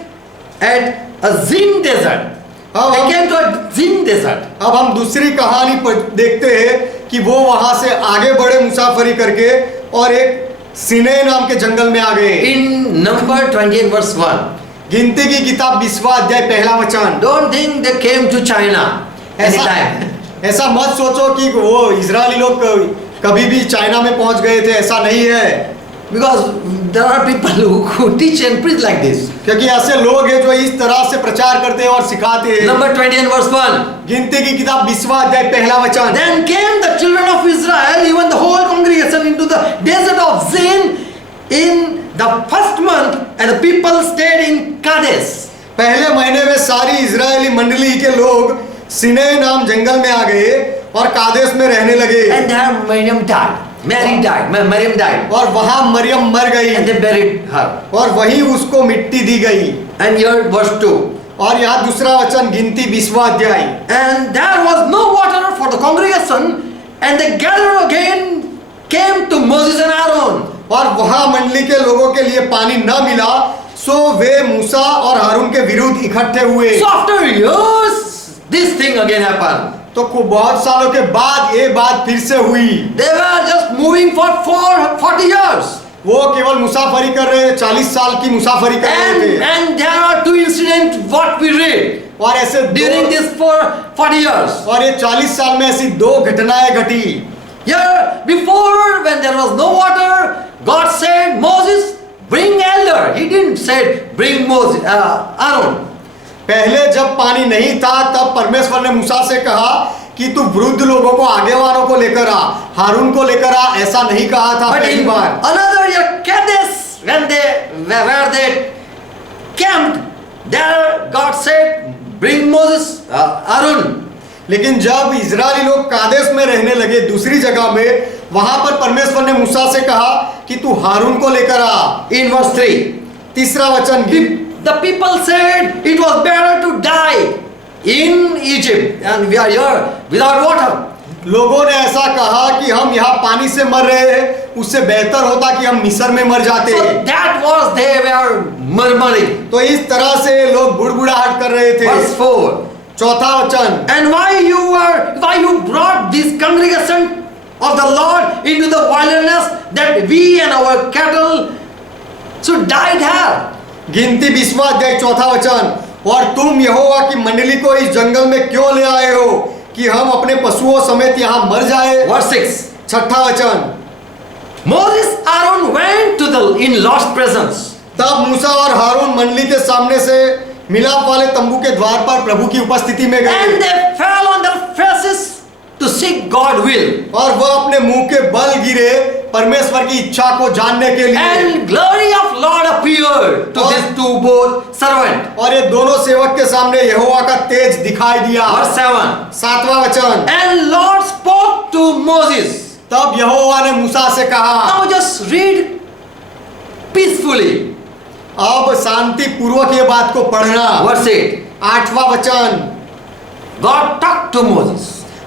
at a Zin desert. They came to a Zin desert. अब हम दूसरी कहानी पर देखते हैं कि वो वहां से आगे बढ़े मुसाफरी करके और एक सिने नाम के जंगल में आ गए। In number 20 and verse 1. गिनती की किताब 20वां अध्याय पहला वचन। Don't think they came to China anytime. ऐसा मत सोचो कि वो इजरायली लोग कभी भी चाइना में पहुंच गए थे, ऐसा नहीं है। Because there are people who teach and preach like this. क्योंकि ऐसे लोग हैं जो इस तरह से प्रचार करते हैं और सिखाते हैं। Number 20 and verse 1. गिनती की किताब 20वां अध्याय पहला वचन। Then came the children of Israel, even the whole congregation, into the desert of Zin in the first month, and the people stayed in Kadesh. पहले महीने में सारी इजरायली मंडली के लोग सिने नाम जंगल में आ गए और कादेश में रहने लगे। And there Miriam died. Mary died. Miriam died. और वहां मरियम मर गई And they buried her. और वहीं उसको मिट्टी दी गई। And here verse 2. और यहाँ दूसरा वचन गिनती 20वां अध्याय। And there was no water for the congregation, and they gathered again, came to Moses and Aaron. और वहां मंडली के लोगों के लिए पानी न मिला, सो वे मूसा और हारून के विरुद्ध इकट्ठे हुए। So after years, this thing again happened. तो बहुत सालों के बाद ये बात फिर से हुई। They were just moving for 40 years. वो केवल मुसाफरी कर रहे थे, 40 साल की मुसाफरी कर रहे थे। And there are two incidents what we read और ऐसे during this 40 years. और ये 40 साल में ऐसी दो घटनाएं घटी। Here before, when there was no water, God said, Moses, bring elder. He didn't say bring Moses, Aaron. पहले जब पानी नहीं था तब परमेश्वर ने मूसा से कहा कि तू वृद्ध लोगों को, आगे वालों को लेकर आ, हारून को लेकर आ, ऐसा नहीं कहा था पहली बार। Another year, Kadesh, when they camped, there God said, bring Moses, Aaron. लेकिन जब इजरायली लोग कादेश में रहने लगे दूसरी जगह में, वहां पर परमेश्वर ने मूसा से कहा कि तू हारून को लेकर आ। In verse 3, तीसरा वचन, the people said it was better to die in Egypt and we are here without water. लोगों ने ऐसा कहा कि हम यहाँ पानी से मर रहे हैं, उससे बेहतर होता कि हम मिस्र में मर जाते। So that was they were murmuring. तो इस तरह से लोग बुड़बुड़ाहट कर रहे थे। Verse 4. चौथा वचन, And why you brought this congregation of the Lord into the wilderness that we and our cattle should die there. गिनती 20वां अध्याय चौथा वचन, और तुम यहोवा की मंडली को इस जंगल में क्यों ले आए हो कि हम अपने पशुओं समेत यहाँ मर जाए। Verse 6. छठा वचन, Moses, Aaron went to the in-laws' presence. तब मूसा और हारून मंडली के सामने से मिलाप वाले तंबू के द्वार पर प्रभु की उपस्थिति में गए। And they fell on their faces to seek God's will. और वह अपने मुंह के बल गिरे परमेश्वर की इच्छा को जानने के लिए। And glory of Lord appeared to these two both servants. और ये दोनों सेवक के सामने यहोवा का तेज दिखाई दिया। Verse 7. सातवां वचन, And Lord spoke to Moses. तब यहोवा ने मूसा से कहा। Now just read peacefully. अब शांति पूर्वक ये बात को पढ़ना। Verse 8. आठवां वचन, God talked to Moses.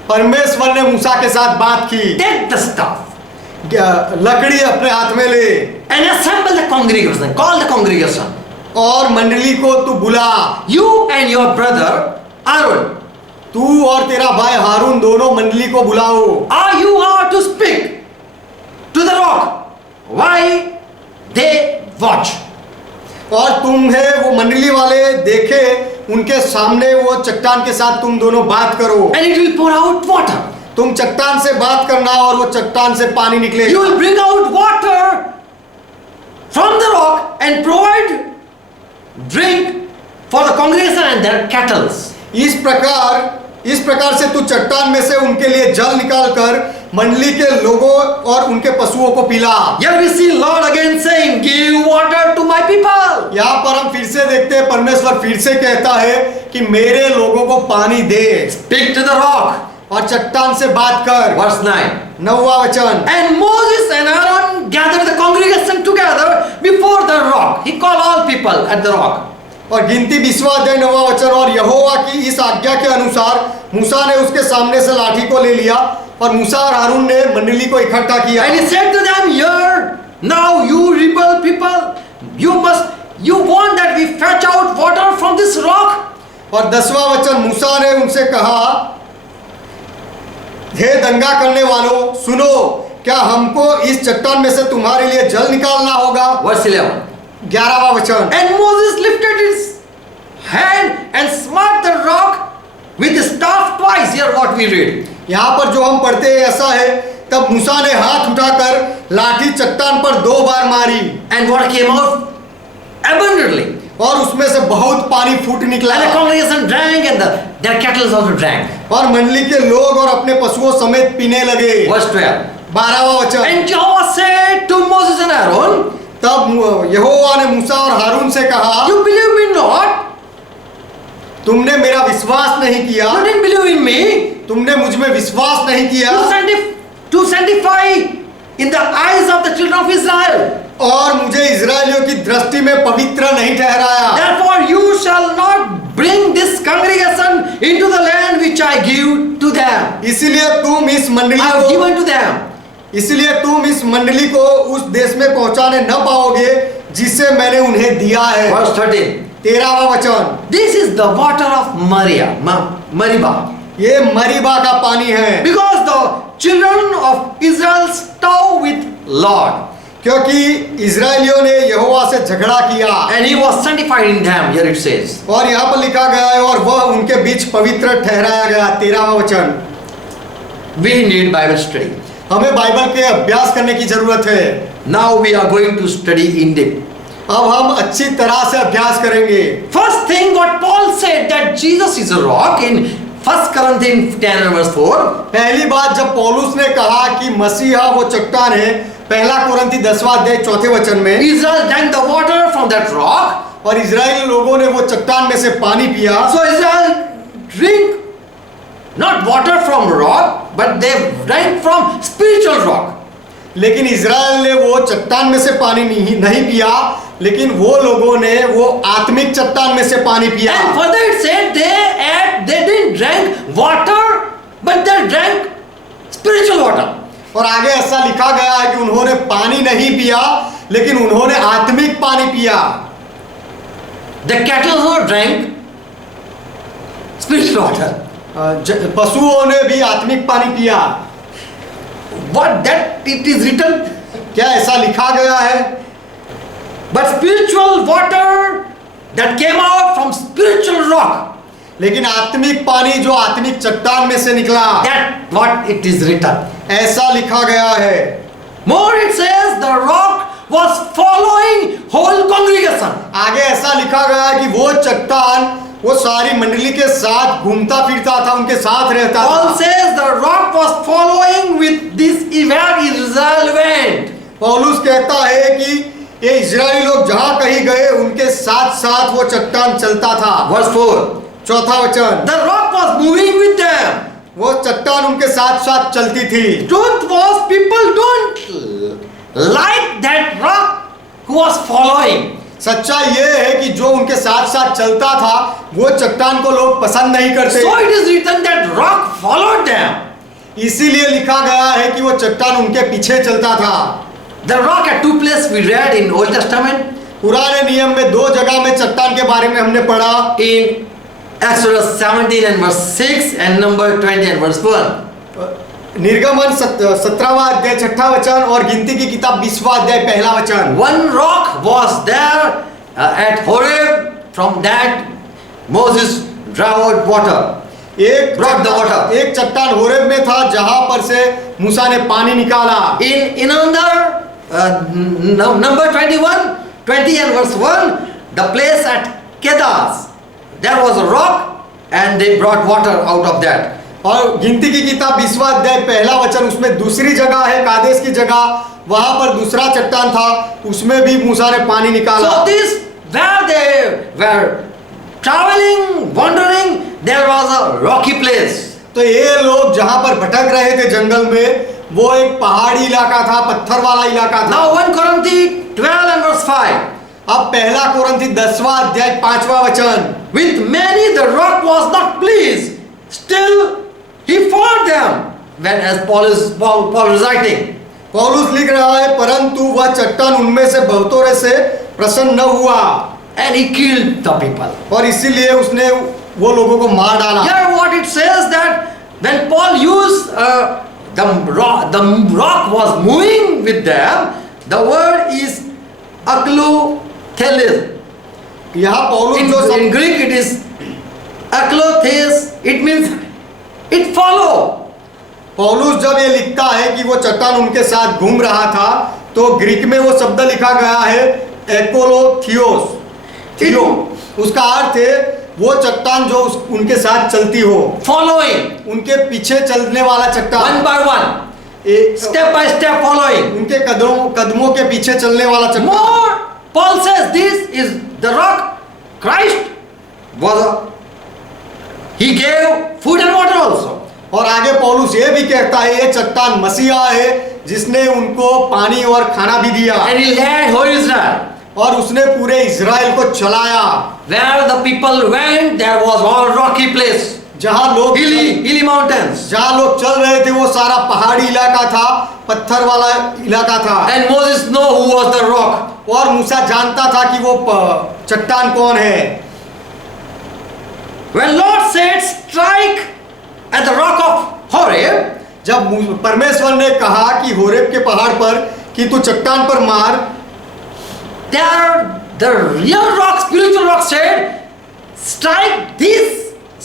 परमेश्वर ने मूसा के साथ बात की। Take the staff लकड़ी अपने हाथ में ले and assemble the congregation. Call the congregation. और मंडली को तू बुला। You and your brother Aaron. तू और तेरा भाई हारून दोनों मंडली को बुलाओ। You are to speak to the rock. Why they watch. और तुम है वो मंडली वाले देखे, उनके सामने वो चट्टान के साथ तुम दोनों बात करो। And it will pour out water. तुम चट्टान से बात करना और वो चट्टान से पानी निकलेगा। You will bring out water from the rock and provide drink for the congregation and their cattle. इस प्रकार से तू चट्टान में से उनके लिए जल निकाल कर मंडली के लोगों और उनके पशुओं को पिला। Here we see Lord again saying, give water to my people. यहाँ पर हम फिर से देखते हैं परमेश्वर फिर से कहता है कि मेरे लोगों को पानी दे। Speak to the rock. और चट्टान से बात कर। Verse 9. 9वां वचन। And Moses and Aaron gathered the congregation together before the rock. He called all people at the rock. और गिनती 20वां अध्याय 9वां वचन। और यहोवा की इस आज्ञा के अनुसार मूसा ने उसके सामने से लाठी को ले लिया और मूसा और हारून ने मंडली को इकट्ठा किया। And he said to them, here now you rebel people, you want that we fetch out water from this rock. और 10वां वचन मूसा ने उनसे कहा, हे दंगा करने वालों सुनो, क्या हमको इस चट्टान में से तुम्हारे लिए जल निकालना होगा। Verse 11. 11वां वचन। And Moses lifted his hand and smote the rock with his staff twice. Here what we read. यहाँ पर जो हम पढ़ते हैं ऐसा है, तब मूसा ने हाथ उठाकर लाठी चट्टान पर 2 बार मारी। And water came out abundantly. और उसमें से बहुत पानी फूट निकला। And the congregation drank and their cattle also drank. और मंडली के लोग और अपने पशुओं समेत पीने लगे। Verse 12. 12वां वचन। And Jehovah said to Moses and Aaron, तब यहोवा ने मूसा और हारून से कहा, you believe me not? तुमने मेरा विश्वास नहीं किया। You didn't believe in me. तुमने मुझ में विश्वास नहीं किया। To sanctify in the eyes of the children of Israel. और मुझे इजरायलियों की दृष्टि में पवित्र नहीं ठहराया। Therefore you shall not bring this congregation into the land which I give to them. इसलिए तुम इस मंडली I have को given to them. इसलिए तुम इस मंडली को उस देश में पहुंचाने न पाओगे जिसे मैंने उन्हें दिया है। Verse 13. 13वां वचन। This is the water of Meribah. ये मरीबा का पानी है। Because the children of Israel stove with Lord. क्योंकि इजरायलियों ने यहोवा से झगड़ा किया। And he was sanctified in them. Here it says. और यहाँ पर लिखा गया है और वह उनके बीच पवित्र ठहराया गया। 13वां वचन। We need Bible study. हमें बाइबल के अभ्यास करने की जरूरत है। Now we are going to study in depth. अब हम अच्छी तरह से अभ्यास करेंगे। First thing what Paul said that Jesus is a rock in 1 Corinthians 10 verse 4. पहली बात जब पौलुस ने कहा कि मसीहा वो चट्टान है, 1 कोरिन्थी 10वां अध्याय 4 वचन में, Israel drank the water from that rock. और इजरायली लोगों ने वो चट्टान में से पानी पिया। So Israel drink not water from rock, but they drank from spiritual rock. लेकिन इजराइल ने वो चट्टान में से पानी नहीं पिया, लेकिन वो लोगों ने वो आत्मिक चट्टान में से पानी पिया। And further it said they didn't drink water, but they drank spiritual water. और आगे ऐसा लिखा गया है कि उन्होंने पानी नहीं पिया, लेकिन उन्होंने आत्मिक पानी पिया। The cattle also drank spiritual water. पशुओं ने भी आत्मिक पानी पिया। What that it is written? क्या ऐसा लिखा गया है? But spiritual water that came out from spiritual rock. लेकिन आत्मिक पानी जो आत्मिक चट्टान में से निकला, That what it is written. ऐसा लिखा गया है। More it says the rock was following whole congregation. आगे ऐसा लिखा गया है कि वो चट्टान वो सारी मंडली के साथ घूमता फिरता था, उनके साथ रहता Paul था। says the rock was following with this where Israel went. पौलुस कहता है कि ये इजरायली लोग जहां कहीं गए उनके साथ साथ वो चट्टान चलता था। Verse 4. 4था वचन। The rock was moving with them. वो चट्टान उनके साथ साथ चलती थी। Truth was people don't like that rock who was following. सच्चाई ये है कि जो उनके साथ साथ चलता था वो चट्टान को लोग पसंद नहीं करते। So it is written that rock followed them. इसीलिए लिखा गया है कि वो चट्टान उनके पीछे चलता था। The rock at two places we read in Old Testament. पुराने नियम में 2 जगह में चट्टान के बारे में हमने पढ़ा। In Exodus 17 and verse 6 and number 20 and verse 1. निर्गमन 17वां अध्याय 6ठा वचन और गिनती की किताब 20वां अध्याय 1ला वचन। One rock was there at Horeb. From that Moses drew out water. Brought the water. एक चट्टान होरेब में था जहां पर से मूसा ने पानी निकाला। In another number 21, 20 and verse 1, the place at Kedas, there was a rock and they brought water out of that. और गिनती की किताब 20वां अध्याय पहला वचन, उसमें दूसरी जगह है कादेश की जगह, वहां पर दूसरा चट्टान था, उसमें भी मूसा ने पानी निकाला। So this, where they were traveling, wandering, there was a rocky place. तो ये लोग जहां पर भटक रहे थे जंगल में, वो एक पहाड़ी इलाका था, पत्थर वाला इलाका था। Now 1 Corinthians 12 and verse 5. अब पहला कोरिन्थी 10वां अध्याय 5वां वचन, With many the rock was not pleased, still he fought them. When as Paul is writing. पौलुस लिख रहा है, परंतु वह चट्टान उनमें से बहुतों से प्रसन्न न हुआ, And he killed the people. और इसीलिए उसने वो लोगों को मार डाला। Here what it says that when Paul used the rock was moving with them, the word is aklotheles. यहाँ पौलुस जो In Greek it is aklotheles. It means it follow. पौलुस जब ये लिखता है कि वो चट्टान उनके साथ घूम रहा था, तो ग्रीक में वो शब्द लिखा गया है एकोलोथियोस, थियो। उसका अर्थ है वो चट्टान जो उनके साथ चलती हो, Following. उनके पीछे चलने वाला चट्टान, One by one. Step by step following. उनके कदमों के पीछे चलने वाला चट्टान। More, Paul says this is the rock. Christ he gave food and water also. और आगे पौलुस ये भी कहता है ये चट्टान मसीहा है जिसने उनको पानी और खाना भी दिया, And he led whole Israel. और उसने पूरे इजराइल को चलाया। Where the people went, there was all rocky place. जहाँ लोग Hilly mountains. जहाँ लोग चल रहे थे वो सारा पहाड़ी इलाका था, पत्थर वाला इलाका था। And Moses know who was the rock. और मूसा जानता था कि वो चट्टान कौन है। When Lord said strike at the rock of Horeb, जब परमेश्वर ने कहा कि होरेब के पहाड़ पर कि तू चट्टान पर मार, there the real rock, spiritual rock said, strike this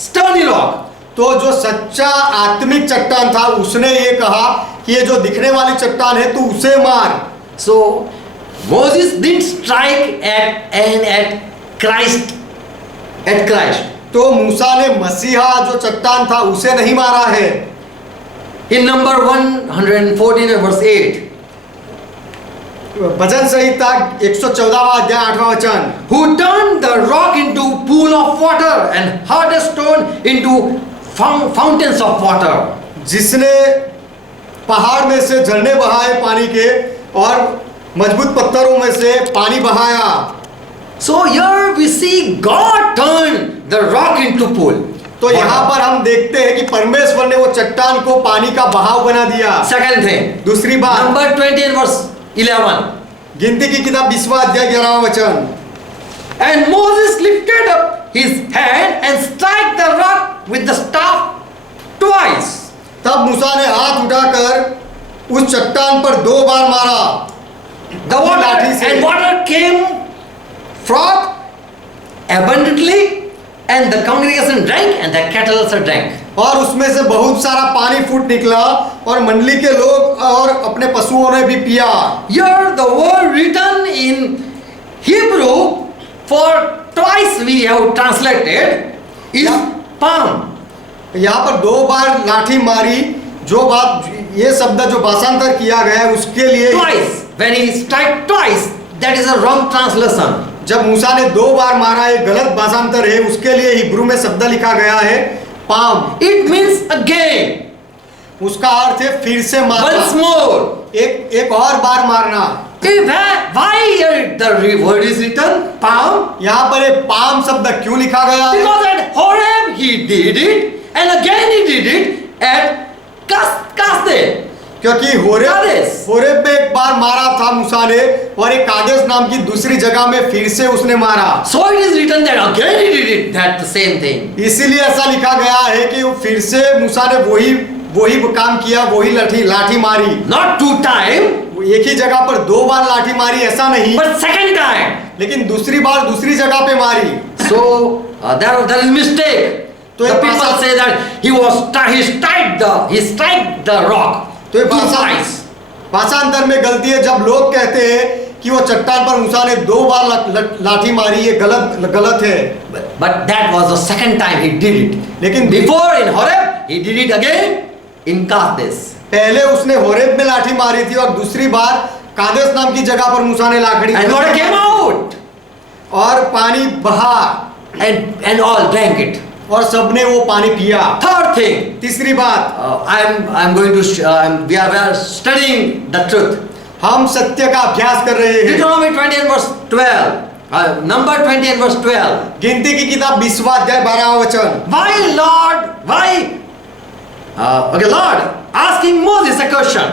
stony rock. तो जो सच्चा आत्मिक चट्टान था उसने ये कहा कि ये जो दिखने वाली चट्टान है तू उसे मार। So Moses didn't strike at Christ. तो मूसा ने मसीहा जो चट्टान था उसे नहीं मारा है। In number 114 and verse 8. भजन संहिता 114वां अध्याय 8वां वचन, Who turned the rock into pool of water and hard stone into fountains of water. जिसने पहाड़ में से झरने बहाए पानी के और मजबूत पत्थरों में से पानी बहाया। So here we see God turned the rock into pool. तो यहाँ पर हम देखते हैं कि परमेश्वर ने वो चट्टान को पानी का बहाव बना दिया। Second thing. दूसरी बात, Number 20 and verse 11. गिनती की किताब 20वां अध्याय 11वां वचन, And Moses lifted up his hand and struck the rock with the staff twice. तब मूसा ने हाथ उठाकर उस चट्टान पर 2 बार मारा। The water लाठी से। and water came forth abundantly, and the congregation drank, and the cattle also drank. और उसमें से बहुत सारा पानी फूट निकला और मंडली के लोग और अपने पशुओं ने भी पिया। Here the word written in Hebrew for twice we have translated is palm. यहाँ पर 2 बार लाठी मारी, जो बात ये शब्द जो भाषांतर किया गया है उसके लिए Twice. When he strike twice, that is a wrong translation. जब मूसा ने 2 बार मारा, एक गलत भाषांतर है, उसके लिए हिब्रू में शब्द लिखा गया है पाम। It means again. उसका अर्थ है फिर से मारना, Once more. एक और बार मारना। Why here the word is written palm? यहाँ पर एक पाम शब्द क्यों लिखा गया है? Because at Horeb he did it, and again he did it at Kasde. क्योंकि होरेब में एक बार मारा था मूसा ने, और एक कादेश नाम की दूसरी जगह में फिर से उसने मारा। So it is written that again he did it, that the same thing. इसीलिए ऐसा लिखा गया है कि फिर से मूसा ने वही काम किया, वही लाठी मारी। Not 2 times, एक ही जगह पर 2 बार लाठी मारी ऐसा नहीं, but second time. लेकिन दूसरी बार दूसरी जगह पे मारी। So there is mistake. तो The एक people भाषा- say that he strike the rock. तो ये 2 times. भाषांतर में गलती है जब लोग कहते हैं कि वो चट्टान पर मूसा ने 2 बार लाठी मारी, ये गलत है। But that was the second time he did it. लेकिन Before in Horeb, he did it again in Kadesh. पहले उसने होरेब में लाठी मारी थी और दूसरी बार कादेश नाम की जगह पर मूसा ने लाठी And water came out. और पानी बहा And all drank it. और सबने वो पानी पिया। Third thing, तीसरी बात, I'm going to we are studying the truth. हम सत्य का अभ्यास कर रहे हैं। Deuteronomy 20 and verse 12. Number 20 and verse 12. गिनती की किताब 20वां अध्याय 12वां वचन। Why Lord? Why? Okay, Lord asking Moses a question.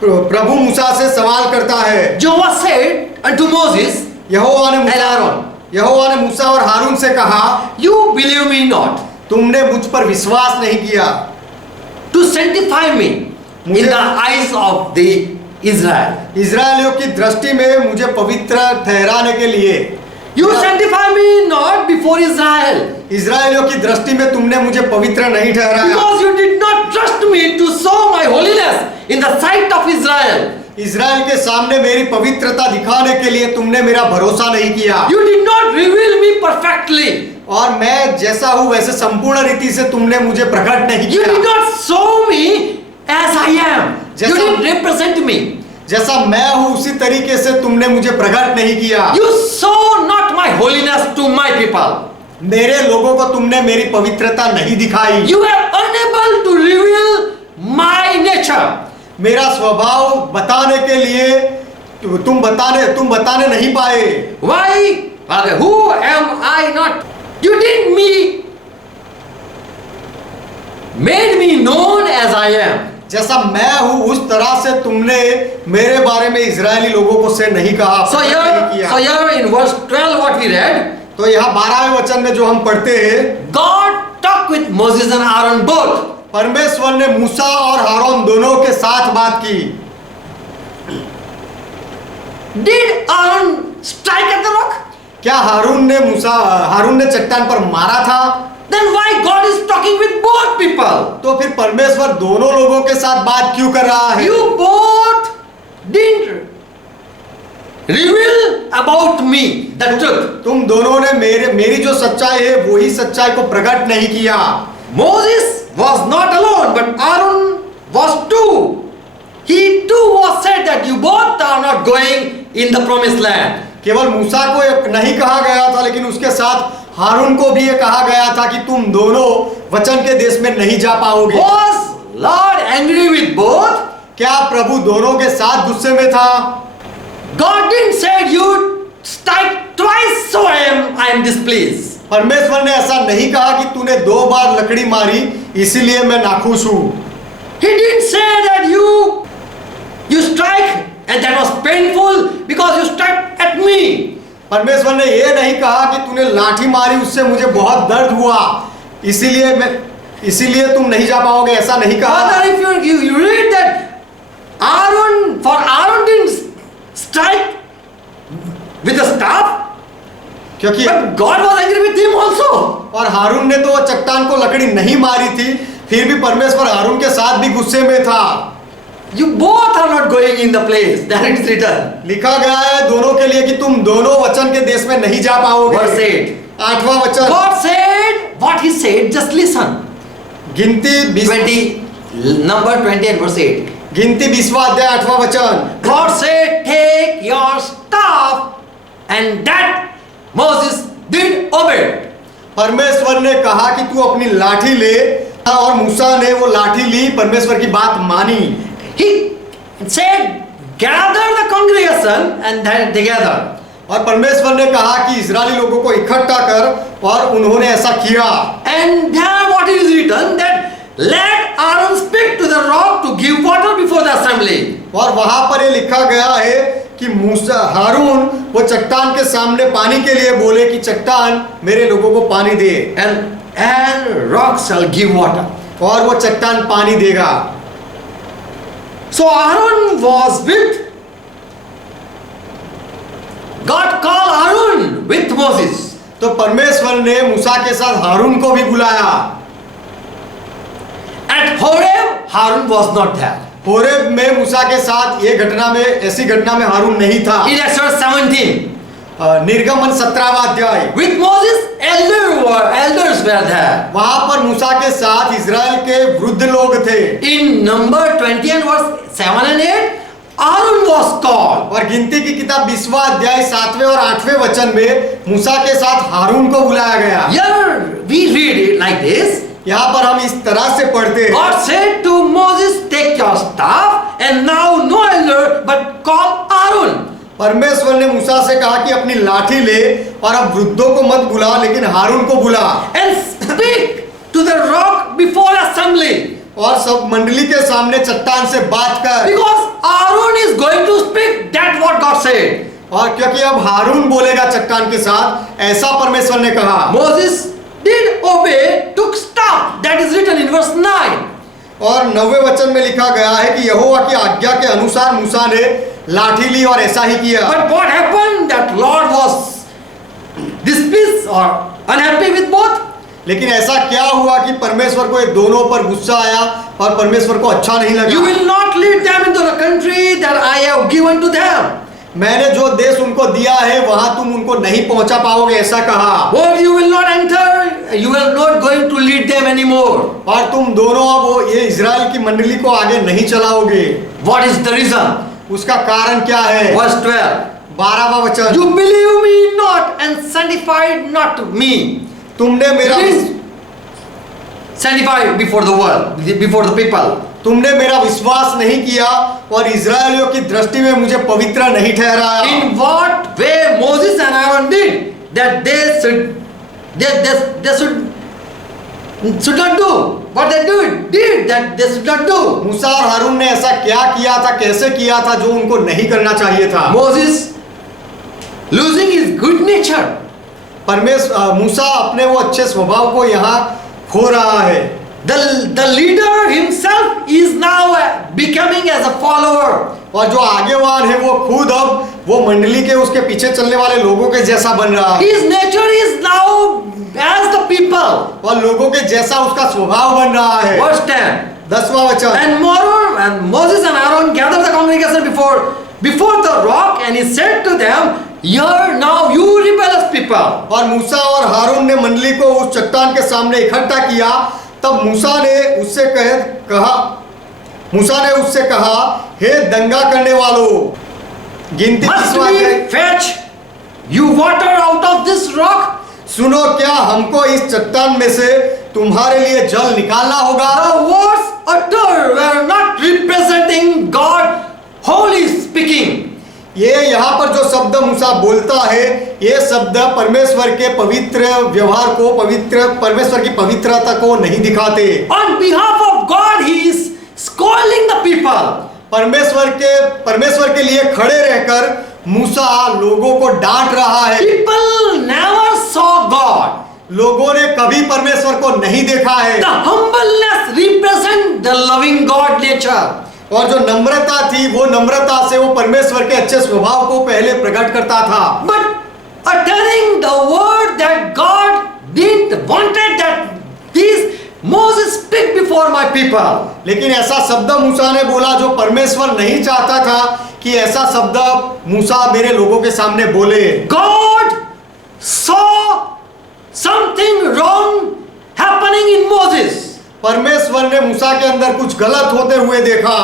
प्रभु मूसा से सवाल करता है। Jehovah said unto Moses Jehovah and Aaron, ने मूसा और हारून से कहा, you believe me not तुमने मुझ पर विश्वास नहीं किया to sanctify me in the eyes of the Israel. इजरायलियों की दृष्टि में मुझे पवित्र ठहराने के लिए। You sanctify me not before Israel, इजरायलियों की दृष्टि में तुमने मुझे पवित्र नहीं ठहराया, because you did not trust me to show my holiness in the sight of Israel. Israel के सामने मेरी पवित्रता दिखाने के लिए तुमने मेरा भरोसा नहीं किया। You did not reveal me perfectly. और मैं जैसा हूँ वैसे संपूर्ण रीति से तुमने मुझे प्रकट नहीं You किया। did not show me as I am. You did not represent me. जैसा मैं हूँ उसी तरीके से तुमने मुझे प्रकट नहीं किया। You show not my holiness to my people. मेरे लोगों को तुमने मेरी पवित्रता नहीं दिखाई। You are unable to reveal my nature. मेरा स्वभाव बताने के लिए तुम बताने नहीं पाए। Why? Okay, who am I not? You did made me known as I am. जैसा मैं हूँ उस तरह से तुमने मेरे बारे में इजरायली लोगों को से नहीं कहा, So नहीं किया। here in verse 12 what we read, तो यहाँ 12वें वचन में जो हम पढ़ते हैं, God talked with Moses and Aaron both. परमेश्वर ने मूसा और हारून दोनों के साथ बात की। Did Aaron strike at the rock? क्या हारून ने चट्टान पर मारा था? Then why God is talking with both people? तो फिर परमेश्वर दोनों लोगों के साथ बात क्यों कर रहा है? You both didn't reveal about me the truth. तुम दोनों ने मेरी जो सच्चाई है वही सच्चाई को प्रकट नहीं किया। Moses was not alone, but Aaron was too. He too was said that you both are not going in the promised land. केवल मूसा को नहीं कहा गया था, लेकिन उसके साथ हारून को भी ये कहा गया था कि तुम दोनों वचन के देश में नहीं जा पाओगे। Was Lord angry with both? क्या प्रभु दोनों के साथ गुस्से में था? God didn't say you strike twice, so I am displeased. परमेश्वर ने ऐसा नहीं कहा कि तूने 2 बार लकड़ी मारी इसीलिए मैं नाखुश हूँ। He didn't say that you strike and that was painful because you struck at me. परमेश्वर ने ये नहीं कहा कि तूने लाठी मारी उससे मुझे बहुत दर्द हुआ इसीलिए तुम नहीं जा पाओगे, ऐसा नहीं कहा। Father, if you read that Aaron didn't strike with the staff, क्योंकि but God was angry with him also. और हारून ने तो वो चट्टान को लकड़ी नहीं मारी थी, फिर भी परमेश्वर हारून के साथ भी गुस्से में था। You both are not going in the place that it is written. लिखा गया है दोनों के लिए कि तुम दोनों वचन के देश में नहीं जा पाओगे। Verse 8. 8वां वचन। God said what he said, just listen. गिनती 20, number 20 and verse 8. गिनती 20वां अध्याय 8वां वचन। God said, take your staff, and that Moses did obey. परमेश्वर ने कहा कि तू अपनी लाठी ले, और मूसा ने वो लाठी ली, परमेश्वर की बात मानी। He said, gather the congregation, and then together. और परमेश्वर ने कहा कि इजरायली लोगों को इकट्ठा कर, और उन्होंने ऐसा किया। And there what is written that let Aaron speak to the rock to give water before the assembly. और वहां पर ये लिखा गया है कि मूसा हारून वो चट्टान के सामने पानी के लिए बोले कि चट्टान मेरे लोगों को पानी दे। And rock shall give water. और वो चट्टान पानी देगा। So Aaron was with God called Aaron with Moses. तो परमेश्वर ने मूसा के साथ हारून को भी बुलाया। At Horeb, Aaron was not there. Horeb में मूसा के साथ ये घटना में ऐसी घटना में हारून नहीं था। In Exodus 17, निर्गमन 17वां अध्याय, with Moses, elders were there. वहां पर मूसा के साथ इजराइल के वृद्ध लोग थे। In Number 20 and verse 7 and 8, Aaron was called. और गिनती की किताब 20वां अध्याय 7वें और 8वें वचन में मूसा के साथ हारून को बुलाया गया। Here we read it like this. यहाँ पर हम इस तरह से पढ़ते हैं, God said to Moses, take your staff and now no elder but call Aaron. परमेश्वर ने मूसा से कहा कि अपनी लाठी ले और अब वृद्धों को मत बुला लेकिन हारून को बुला And speak to the rock before assembly. और सब मंडली के सामने चट्टान से बात कर। Because Aaron is going to speak that what God said. और क्योंकि अब हारून बोलेगा चट्टान के साथ, ऐसा परमेश्वर ने कहा। Moses did obey, took staff. That is written in verse 9. और 9वें वचन में लिखा गया है कि यहोवा की आज्ञा के अनुसार मूसा ने लाठी ली और ऐसा ही किया। But what happened? That Lord was displeased or unhappy with both. लेकिन ऐसा क्या हुआ कि परमेश्वर को ये दोनों पर गुस्सा आया और परमेश्वर को अच्छा नहीं लगा। You will not lead them into the country that I have given to them. मैंने जो देश उनको दिया है वहां तुम उनको नहीं पहुंचा पाओगे, ऐसा कहा। Or you will not enter, you are not going to lead them anymore. और तुम दोनों अब ये इजराइल की मंडली को आगे नहीं चलाओगे। What is the reason? उसका कारण क्या है? Verse 12. 12वां वचन, You believe me not and sanctified not me. तुमने मेरा Sanctified before the world, before the people. तुमने मेरा विश्वास नहीं किया और इजरायलियों की दृष्टि में मुझे पवित्र नहीं ठहराया। In what way Moses and Aaron did that they should not do what they did that they should not do. मूसा और हारून ने ऐसा क्या किया था, कैसे किया था जो उनको नहीं करना चाहिए था। Moses losing his good nature. मूसा अपने वो अच्छे स्वभाव को यहाँ खो रहा है। The leader himself is now becoming as a follower. और जो आगेवान है वो खुद अब वो मंडली के उसके पीछे चलने वाले लोगों के जैसा बन रहा है। His nature is now as the people. और लोगों के जैसा उसका स्वभाव बन रहा है। Verse 10. 10वां वचन, And Moses and Aaron gathered the congregation before the rock, and he said to them, "Hear now, you rebellious people." और मूसा और हारून ने मंडली को उस चट्टान के सामने इकट्ठा किया। तब मूसा ने उससे कहा, हे दंगा करने वालों, गिनती Must we fetch you water out of this rock? सुनो, क्या हमको इस चट्टान में से तुम्हारे लिए जल निकालना होगा? The words uttered were not representing God wholly speaking. ये यहाँ पर जो शब्द मूसा बोलता है, ये शब्द परमेश्वर के पवित्र व्यवहार को, परमेश्वर की पवित्रता को नहीं दिखाते। On behalf of God, he is scolding the people. परमेश्वर के लिए खड़े रहकर मूसा लोगों को डांट रहा है। People never saw God. लोगों ने कभी परमेश्वर को नहीं देखा है। The humbleness represent the loving God nature. और जो नम्रता थी, वो नम्रता से वो परमेश्वर के अच्छे स्वभाव को पहले प्रकट करता था। But uttering the word that God didn't wanted that this Moses speak before my people. लेकिन ऐसा शब्द मूसा ने बोला जो परमेश्वर नहीं चाहता था कि ऐसा शब्द मूसा मेरे लोगों के सामने बोले। God saw something wrong happening in Moses. परमेश्वर ने मूसा के अंदर कुछ गलत होते हुए देखा।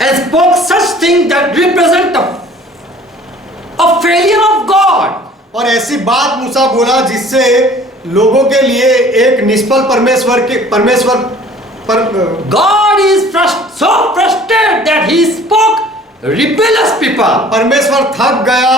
And spoke such thing that represent a failure of God. और ऐसी बात मूसा बोला जिससे लोगों के लिए एक निष्फल God is so frustrated that he spoke rebellious people. परमेश्वर थक गया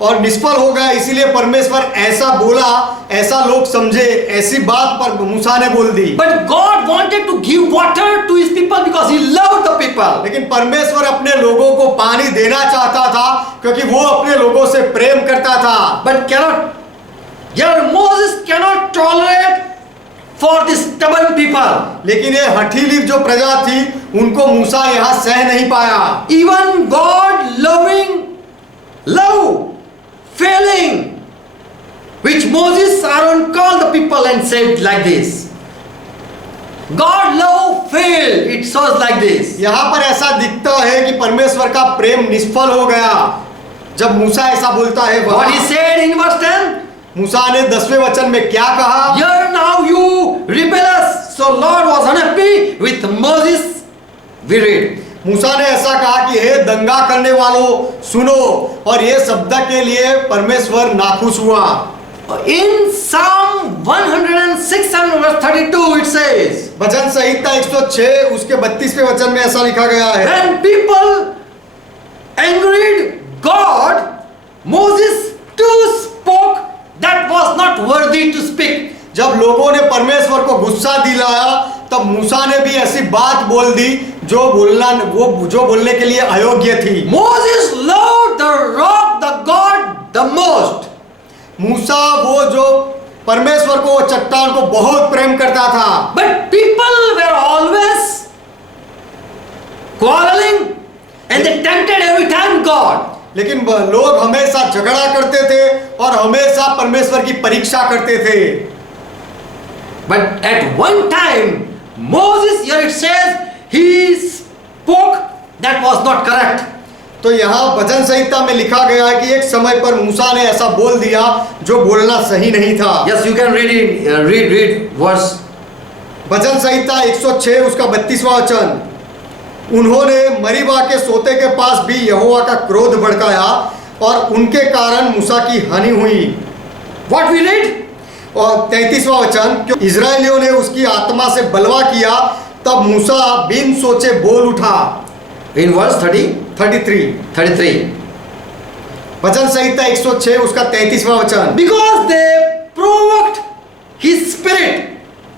और निष्फल हो गया, इसीलिए परमेश्वर ऐसा बोला, ऐसा लोग समझे, ऐसी बात पर मूसा ने बोल दी। But God wanted to give water to his people because he loved the people. लेकिन परमेश्वर अपने लोगों को पानी देना चाहता था क्योंकि वो अपने लोगों से प्रेम करता था। But Moses cannot tolerate for this stubborn people. लेकिन ये हठीली जो प्रजा थी, उनको मूसा यहाँ सह नहीं पाया। Even God love failing, which Moses Aaron called the people and said like this. God love failed. It shows like this. यहाँ पर ऐसा दिखता है कि परमेश्वर का प्रेम निष्फल हो गया जब मूसा ऐसा बोलता है। What he said in verse 10? मूसा ने 10वें वचन में क्या कहा? Here now you rebellious. So Lord was unhappy with Moses. We read. मूसा ने ऐसा कहा कि हे दंगा करने वालों सुनो, और ये शब्द के लिए परमेश्वर नाखुश हुआ। In Psalm 106 and verse 32 it says, भजन संहिता 106 उसके 32वें वचन में ऐसा लिखा गया है, when people angered God, Moses too spoke that was not worthy to speak. जब लोगों ने परमेश्वर को गुस्सा दिलाया तब मूसा ने भी ऐसी बात बोल दी जो बोलने के लिए अयोग्य थी। Moses loved the rock, the God, the most. मूसा वो जो परमेश्वर को, वो चट्टान को बहुत प्रेम करता था। But people were always quarreling and they tempted every time God. लेकिन लोग हमेशा झगड़ा करते थे और हमेशा परमेश्वर की परीक्षा करते थे। But at one time Moses, here it says, he spoke that was not correct. तो यहाँ भजन संहिता में लिखा गया है कि एक समय पर मूसा ने ऐसा बोल दिया जो बोलना सही नहीं था। Yes, you can read it. Read verse. भजन संहिता 106 उसका 32वां वचन, उन्होंने मरीबा के सोते के पास भी यहोवा का क्रोध भड़काया और उनके कारण मूसा की हानि हुई। What we read? और 33वां वचन, इजरायलियों ने उसकी आत्मा से बलवा किया तब मूसा बिन सोचे बोल उठा। In verse 33 भजन संहिता 106 उसका 33वां वचन, because they provoked his spirit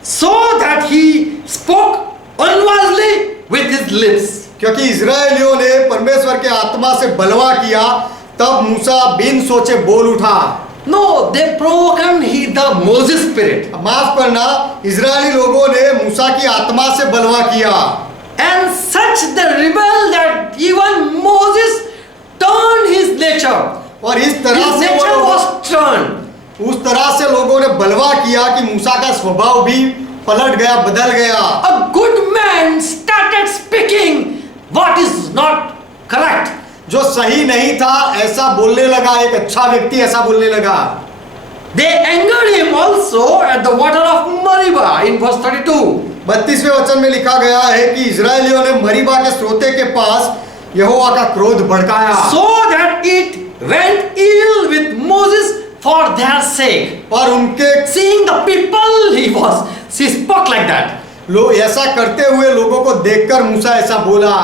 so that he spoke unwisely with his lips. क्योंकि इजरायलियों ने परमेश्वर के आत्मा से बलवा किया तब मूसा बिन सोचे बोल उठा। No, they provoked the Moses spirit. माफ करना, इजरायली लोगों ने मूसा की आत्मा से बलवा किया। And such the rebel that even Moses turned his nature. और इस तरह His से nature was turned. उस तरह से लोगों ने बलवा किया कि मूसा का स्वभाव भी पलट गया, बदल गया। A good man started speaking what is not correct. जो सही नहीं था ऐसा बोलने लगा, एक अच्छा व्यक्ति ऐसा बोलने लगा। They angered him also at the water of Meribah in verse 32. 32वें वचन में लिखा गया है कि इजरायलियों ने मरीबा के सोते के पास यहोवा का क्रोध भड़काया, So that it went ill with Moses for their sake. और उनके Seeing the people, she spoke like that. लोग ऐसा करते हुए लोगों को देखकर मूसा ऐसा बोला।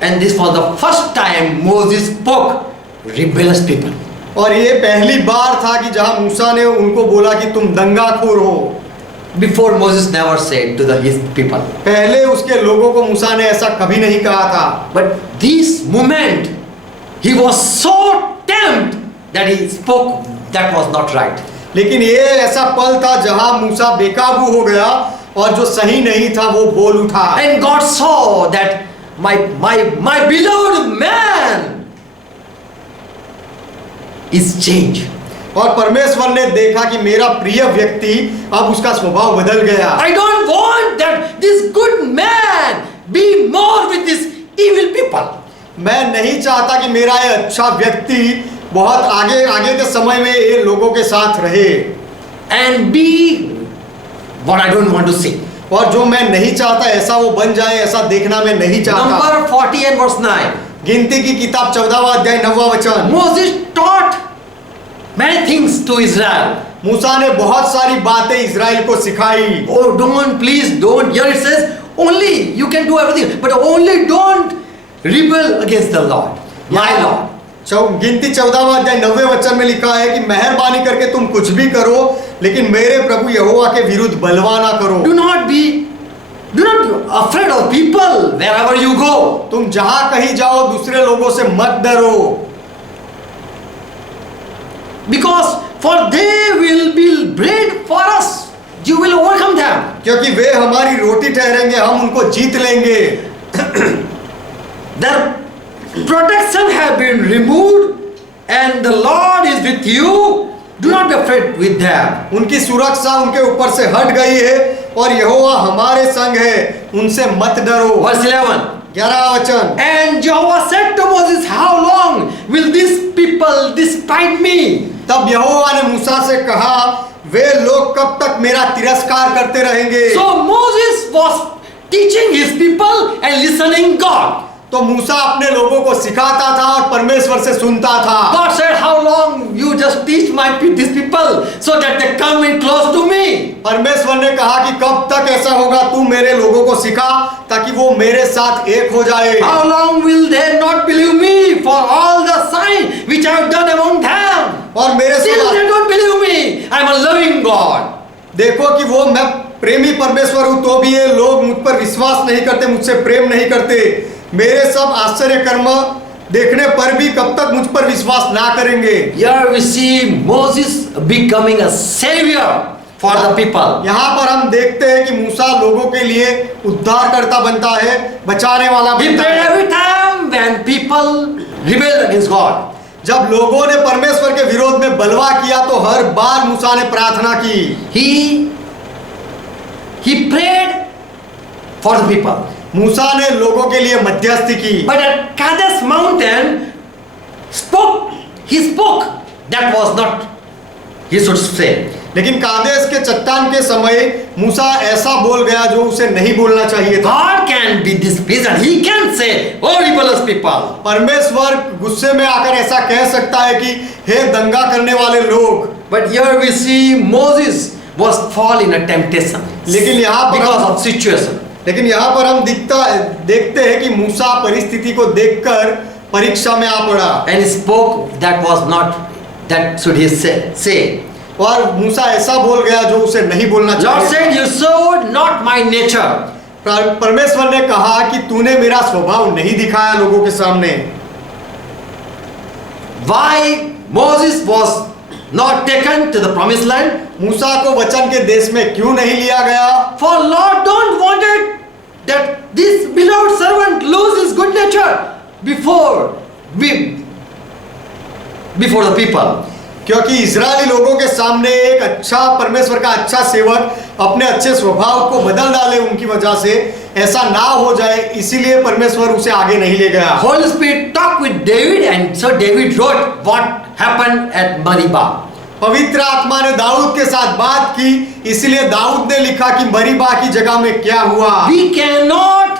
And this was the first time Moses spoke rebellious people. और ये पहली बार था कि जहां मूसा ने उनको बोला कि तुम दंगाखोर हो। Before Moses never said to his people. पहले उसके लोगों को मूसा ने ऐसा कभी नहीं कहा था। But this moment, he was so tempted that he spoke that was not right. लेकिन ये ऐसा पल था जहां मूसा बेकाबू हो गया और जो सही नहीं था वो बोल उठा। And God saw that my beloved man is changed. और परमेश्वर ने देखा कि मेरा प्रिय व्यक्ति अब उसका स्वभाव बदल गया। I don't want that this good man be more with these evil people. मैं नहीं चाहता कि मेरा ये अच्छा व्यक्ति बहुत आगे के समय में ये लोगों के साथ रहे। And be what I don't want to see. और जो मैं नहीं चाहता ऐसा वो बन जाए, ऐसा देखना मैं नहीं चाहता। Number 40 and verse 9. गिनती की किताब 14वां अध्याय 9वां वचन, Moses taught many things to Israel. मूसा ने बहुत सारी बातें इजराइल को सिखाई। Oh, please don't. Here it says, only you can do everything, but only don't rebel against the Lord, my Lord. गिनती 14वां अध्याय 9वें वचन में लिखा है कि मेहरबानी करके तुम कुछ भी करो लेकिन मेरे प्रभु यहोवा के विरुद्ध बलवा ना करो। Do not be afraid of people wherever you go. तुम जहां कहीं जाओ दूसरे लोगों से मत डरो। Because for they will be bread for us. You will overcome them. क्योंकि वे हमारी रोटी ठहरेंगे, हम उनको जीत लेंगे। Their protection have been removed and the Lord is with you. Do not be afraid with them. उनकी सुरक्षा उनके ऊपर से हट गई है और यहोवा हमारे संग है, उनसे मत डरो। Verse 11. 11वां वचन। And Jehovah said to Moses, how long will these people despise me? तब यहोवा ने मूसा से कहा, वे लोग कब तक मेरा तिरस्कार करते रहेंगे। So Moses was teaching his people and listening God. तो मूसा अपने लोगों को सिखाता था और परमेश्वर से सुनता था। God said, how long you just teach these people so that they come in close to me? परमेश्वर ने कहा कि कब तक ऐसा होगा, तू मेरे लोगों को सिखा ताकि वो मेरे साथ एक हो जाए। How long will they not believe me for all the signs which I have done among them? और मेरे Still साथ they don't believe me. I am a loving God. देखो कि वो मैं प्रेमी परमेश्वर हूँ, तो भी ये लोग मुझ पर विश्वास नहीं करते, मुझसे प्रेम नहीं करते। मेरे सब आश्चर्य कर्म देखने पर भी कब तक मुझ पर विश्वास ना करेंगे। Here we see Moses becoming a savior for the people. यहाँ पर हम देखते हैं कि मूसा लोगों के लिए उद्धारकर्ता बनता है, बचाने वाला He बनता prayed है। every time when people rebelled against God. जब लोगों ने परमेश्वर के विरोध में बलवा किया तो हर बार मूसा ने प्रार्थना की। He prayed for the people. मूसा ने लोगों के लिए मध्यस्थी की। But at Kadesh mountain he spoke that was not he should say. लेकिन कादेश के चट्टान के समय मूसा ऐसा बोल गया जो उसे नहीं बोलना चाहिए था। God can be displeased and he can say, oh rebellious people. परमेश्वर गुस्से में आकर ऐसा कह सकता है कि हे दंगा करने वाले लोग। But here we see Moses was fall in a temptation. लेकिन यहाँ पर because of situation. लेकिन यहाँ पर हम देखते हैं कि मूसा परिस्थिति को देखकर परीक्षा में आ पड़ा। And he spoke that was not that should he say. और मूसा ऐसा बोल गया जो उसे नहीं बोलना Lord चाहिए। said, you showed not my nature. परमेश्वर ने कहा कि तूने मेरा स्वभाव नहीं दिखाया लोगों के सामने। Why Moses was not taken to the promised land? मूसा को वचन के देश में क्यों नहीं लिया गया? For Lord don't wanted that this beloved servant lose his good nature before the people. क्योंकि इजरायली लोगों के सामने एक अच्छा परमेश्वर का अच्छा सेवक अपने अच्छे स्वभाव को बदल डाले उनकी वजह से ऐसा ना हो जाए, इसीलिए परमेश्वर उसे आगे नहीं ले गया। Holy Spirit talked with David and so David wrote what happened at Meribah. पवित्र आत्मा ने दाऊद के साथ बात की, इसलिए दाऊद ने लिखा कि मरीबा की जगह में क्या हुआ। We cannot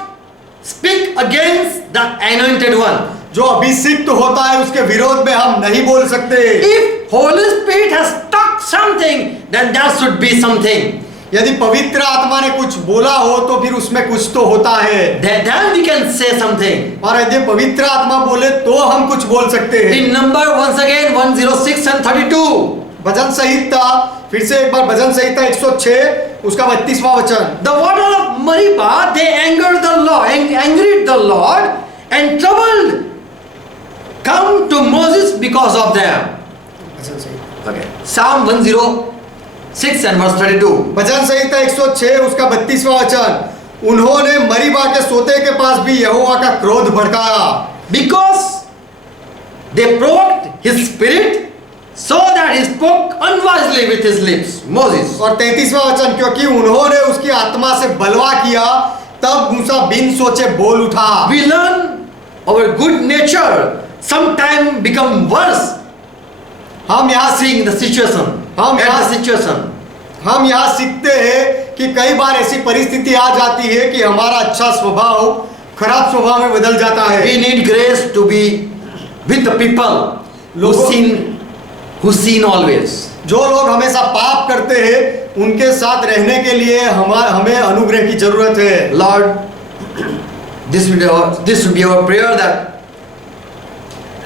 speak against the anointed one. जो अभिषिक्त होता है उसके विरोध में हम नहीं बोल सकते। If Holy Spirit has talked something, then there should be something. यदि पवित्र आत्मा ने कुछ बोला हो तो फिर उसमें कुछ तो होता है। Then we can say something. और यदि पवित्र आत्मा बोले तो हम कुछ बोल सकते हैं। In number once again 106 and 32. भजन संहिता, फिर से एक बार भजन संहिता 106 उसका 32वां वचन। The water of Meribah, they angered the Lord and troubled come to Moses because of them. Okay. Psalm 106 and verse 32. भजन संहिता 106 उसका 32वां वचन। उन्होंने मरीबा के सोते के पास भी यहोवा का क्रोध भड़काया। Because they provoked his spirit so that he spoke unwisely with his lips. Moses. और 33वां वचन, क्योंकि उन्होंने उसकी आत्मा से बलवा किया तब मूसा बिन सोचे बोल उठा। We learn our good nature sometime become worse. हम यहाँ Seeing the situation. हम At यहाँ the situation. हम यहाँ सीखते हैं कि कई बार ऐसी परिस्थिति आ जाती है कि हमारा अच्छा स्वभाव खराब स्वभाव में बदल जाता है। We need grace to be with the people who sin always. जो लोग हमेशा पाप करते हैं उनके साथ रहने के लिए हमें अनुग्रह की जरूरत है। Lord, this should be our prayer that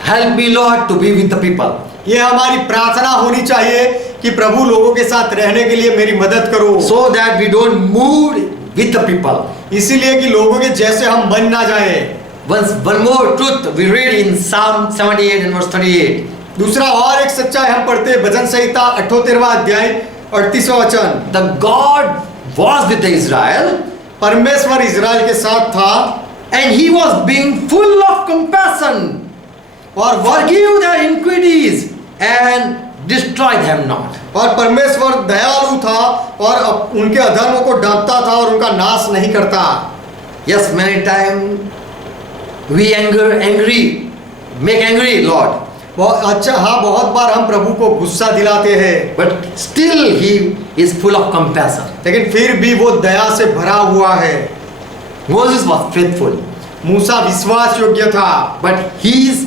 help me Lord to be with the people. ये हमारी प्रार्थना होनी चाहिए कि प्रभु लोगों के साथ रहने के लिए मेरी मदद करो। So that we don't move with the people. इसीलिए कि लोगों के जैसे हम बन ना जाए। One more truth we read in Psalm 78 and verse 38. दूसरा और एक सच्चाई हम पढ़ते हैं भजन संहिता 78वां अध्याय 38वां वचन। The God was with Israel. परमेश्वर इजराइल के साथ था And he was being full of compassion. और Forgive their iniquities and destroy them not. और परमेश्वर दयालु था और उनके अधर्मों को डांटता था और उनका नाश नहीं करता। Yes, many times we make angry Lord, बहुत बार हम प्रभु को गुस्सा दिलाते हैं, but still He is full of compassion. लेकिन फिर भी वो दया से भरा हुआ है। Moses was faithful, मूसा विश्वास योग्य था, but he is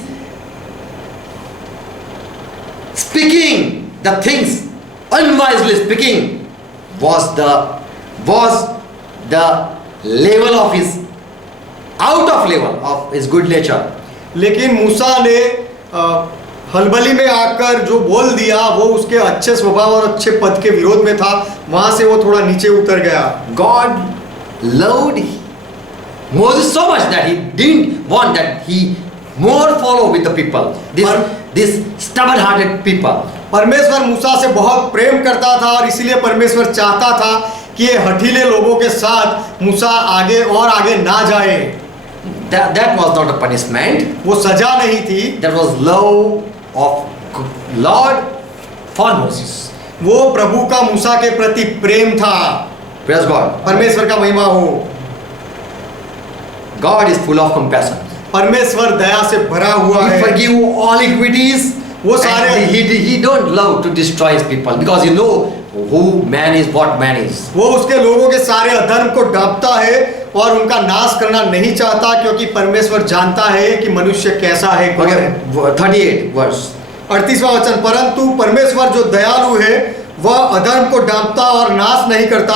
speaking the things unwisely speaking was the level of his out of level of his good nature. लेकिन मूसा ने हलबली में आकर जो बोल दिया वो उसके अच्छे स्वभाव और अच्छे पद के विरोध में था, वहां से वो थोड़ा नीचे उतर गया। God loved Moses so much that he didn't want that he more follow with the people, this stubborn-hearted people. परमेश्वर मूसा से बहुत प्रेम करता था और इसीलिए परमेश्वर चाहता था कि ये हठीले लोगों के साथ मूसा आगे और आगे ना जाए। That was not a punishment. वो सजा नहीं थी, That was love of Lord for Moses. वो प्रभु का मूसा के प्रति प्रेम था। Praise God. परमेश्वर का महिमा हो। God is full of compassion. परमेश्वर दया से भरा हुआ He है। forgive all iniquities. वो सारे And he don't love to destroy his people because you know who man is, what man is. वो उसके लोगों के सारे अधर्म को डांटता है और उनका नाश करना नहीं चाहता, क्योंकि परमेश्वर जानता है कि मनुष्य कैसा है, कौन है। 38 verse. 38वां वचन, परंतु परमेश्वर जो दयालु है वह अधर्म को डांटता और नाश नहीं करता,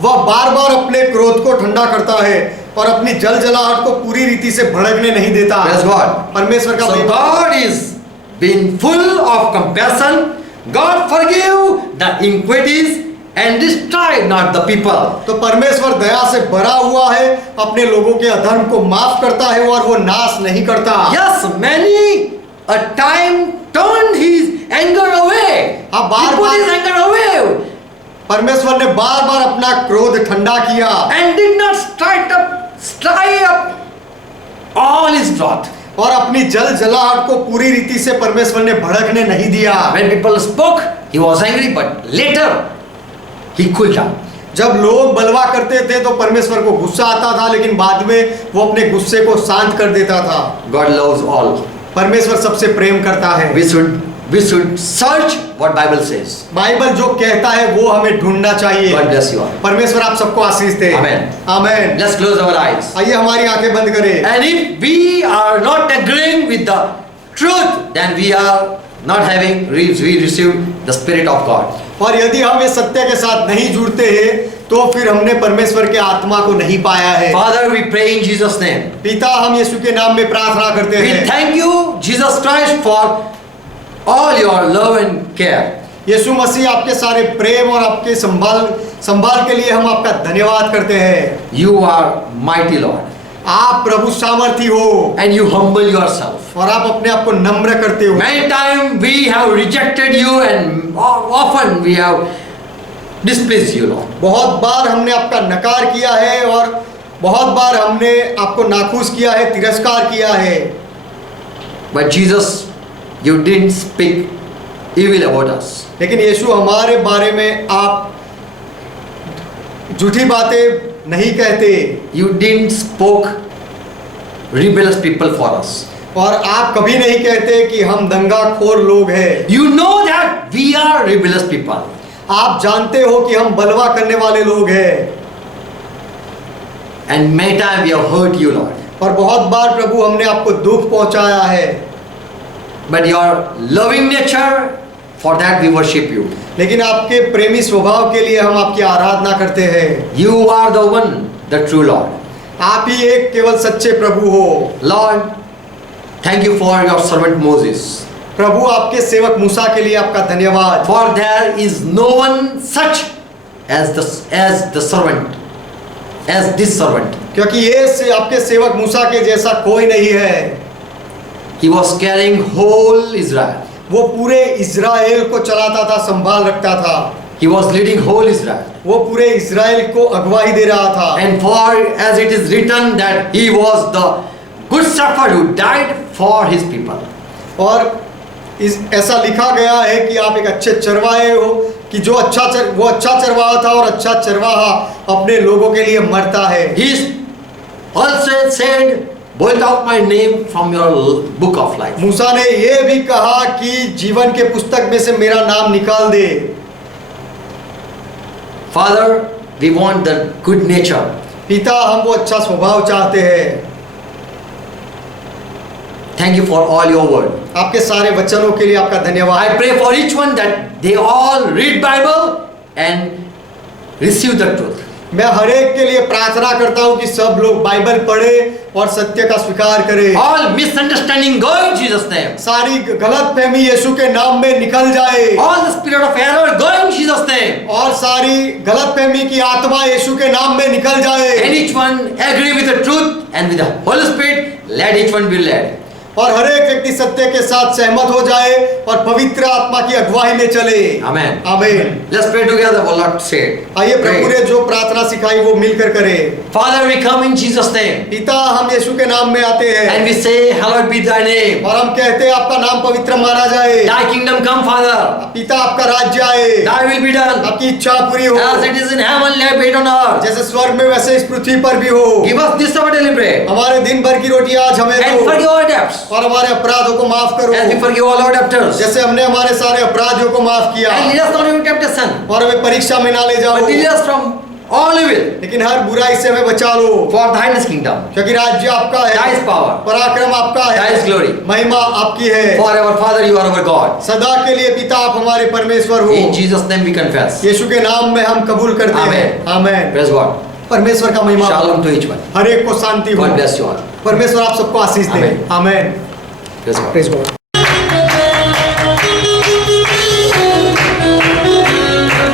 वह बार बार अपने क्रोध को ठंडा करता है और अपनी जलजलाहट को पूरी रीति से भड़कने नहीं देता। Praise God. परमेश्वर का So God is being full of compassion. God forgive the iniquities and destroy not the people. तो परमेश्वर दया से भरा हुआ है, अपने लोगों के अधर्म को माफ करता है और वो नाश नहीं करता। Yes, many a time turned his anger away. हाँ, He put his anger away परमेश्वर ने बार बार अपना क्रोध ठंडा किया and did not stir up all his wrath. और अपनी जलजलाहट को पूरी रीति से परमेश्वर ने भड़कने नहीं दिया। When people spoke, he was angry, but later he cooled down. जब लोग बलवा करते थे तो परमेश्वर को गुस्सा आता था, लेकिन बाद में वो अपने गुस्से को शांत कर देता था। God loves all. परमेश्वर सबसे प्रेम करता है। We should search what Bible says. Bible जो कहता है वो हमें ढूंढना चाहिए। God bless you all. परमेश्वर आप सबको आशीष दे। Amen. Amen. Let's close our eyes. आइए हमारी आंखें बंद करें। And if we are not agreeing with the truth, then we received the Spirit of God. और यदि हम इस सत्य के साथ नहीं जुड़ते हैं तो फिर हमने परमेश्वर के आत्मा को नहीं पाया है। Father, we pray in Jesus' name. पिता, हम यीशु के नाम में प्रार्थना करते We हैं। thank you, Jesus Christ, for all your love and care. यीशु मसीह आपके सारे प्रेम और आपके संभाल के लिए हम आपका धन्यवाद करते हैं। You are mighty Lord. आप प्रभु सामर्थी हो And you humble yourself. और आप अपने आप को नम्र करते हो। Many times we have rejected you and often we have displeased you, Lord. बहुत बार हमने आपका नकार किया है और बहुत बार हमने आपको नाखुश किया है, तिरस्कार किया है। But Jesus, you didn't speak evil about us. लेकिन यीशु हमारे बारे में आप झूठी बातें नहीं कहते। You didn't spoke rebellious people for us. और आप कभी नहीं कहते कि हम दंगाखोर लोग हैं। You know that we are rebellious people. आप जानते हो कि हम बलवा करने वाले लोग हैं। And many times we have hurt you, Lord. और बहुत बार प्रभु हमने आपको दुख पहुंचाया है। But your loving nature, for that we worship you. लेकिन आपके प्रेमी स्वभाव के लिए हम आपकी आराधना करते हैं। You are the one, the true Lord. आप ही एक केवल सच्चे प्रभु हो। Lord, thank you for your servant Moses. प्रभु, आपके सेवक मूसा के लिए आपका धन्यवाद। For there is no one such as the servant, as this servant. क्योंकि ये आपके सेवक मूसा के जैसा कोई नहीं है। He was carrying whole Israel. वो पूरे इज़राइल को चलाता था, संभाल रखता था। He was leading whole Israel. वो पूरे इज़राइल को अगुवाई दे रहा था। And for as it is written that he was the good shepherd who died for his people. और ऐसा लिखा गया है कि आप एक अच्छे चरवाहे हो, कि जो वो अच्छा चरवाहा था और अच्छा चरवाहा अपने लोगों के लिए मरता है। He also said, blot out my name from your book of life. मूसा ने ये भी कहा कि जीवन के पुस्तक में से मेरा नाम निकाल दे। Father, we want the good nature. पिता, हम वो अच्छा स्वभाव चाहते हैं। Thank you for all your word. आपके सारे वचनों के लिए आपका धन्यवाद। I pray for each one that they all read Bible and receive the truth. मैं हर एक के लिए प्रार्थना करता हूँ कि सब लोग बाइबल पढ़े और सत्य का स्वीकार करें। All misunderstanding go in Jesus' name. सारी गलतफहमी यीशु के नाम में निकल जाए। All the spirit of error go in Jesus' name. और सारी गलतफहमी की आत्मा यीशु के नाम में निकल जाए। And each one agree with the truth and with the Holy Spirit, let each one be led. और हर एक व्यक्ति सत्य के साथ सहमत हो जाए और पवित्र आत्मा की अगुवाई में चले। Amen. आमीन। Let's pray together. What Lord said. आइए प्रभु ने जो प्रार्थना सिखाई वो मिलकर करें। Father, we come in Jesus' name. पिता, हम यीशु के नाम में आते हैं And we say, hallowed be thy name. और हम कहते हैं आपका नाम पवित्र माना जाए। Thy kingdom come, Father. पिता, आपका राज्य आए, Thy will be done. आपकी इच्छा पूरी हो, As it is in heaven, let it be on earth. जैसे स्वर्ग में वैसे इस पृथ्वी पर भी हो। Give us this our daily bread. हमारे दिन भर की रोटी आज हमें And दो forgive our debts. और हमारे अपराधों को माफ करो As we forgive all our debtors. जैसे हमने हमारे सारे अपराधियों को माफ किया। And lead us not into temptation, और हमें परीक्षा में ना ले जाओ, but deliver us from all evil. लेकिन हर बुराई से हमें बचा लो, For thine is kingdom, क्योंकि राज्य आपका thy है, is power, पराक्रम आपका thy है, is glory. महिमा आपकी है। Forever, Father, you are our God. सदा के लिए पिता आप हमारे परमेश्वर हो। In Jesus' name we confess. यीशु के नाम में हम कबूल करते हैं। Amen. आमेन। Praise God. परमेश्वर का महिमा। Shalom to each one. हर एक को शांति हो। God bless you all. परमेश्वर आप सबको आशीष दे। Amen. आमेन। Praise God. Praise God.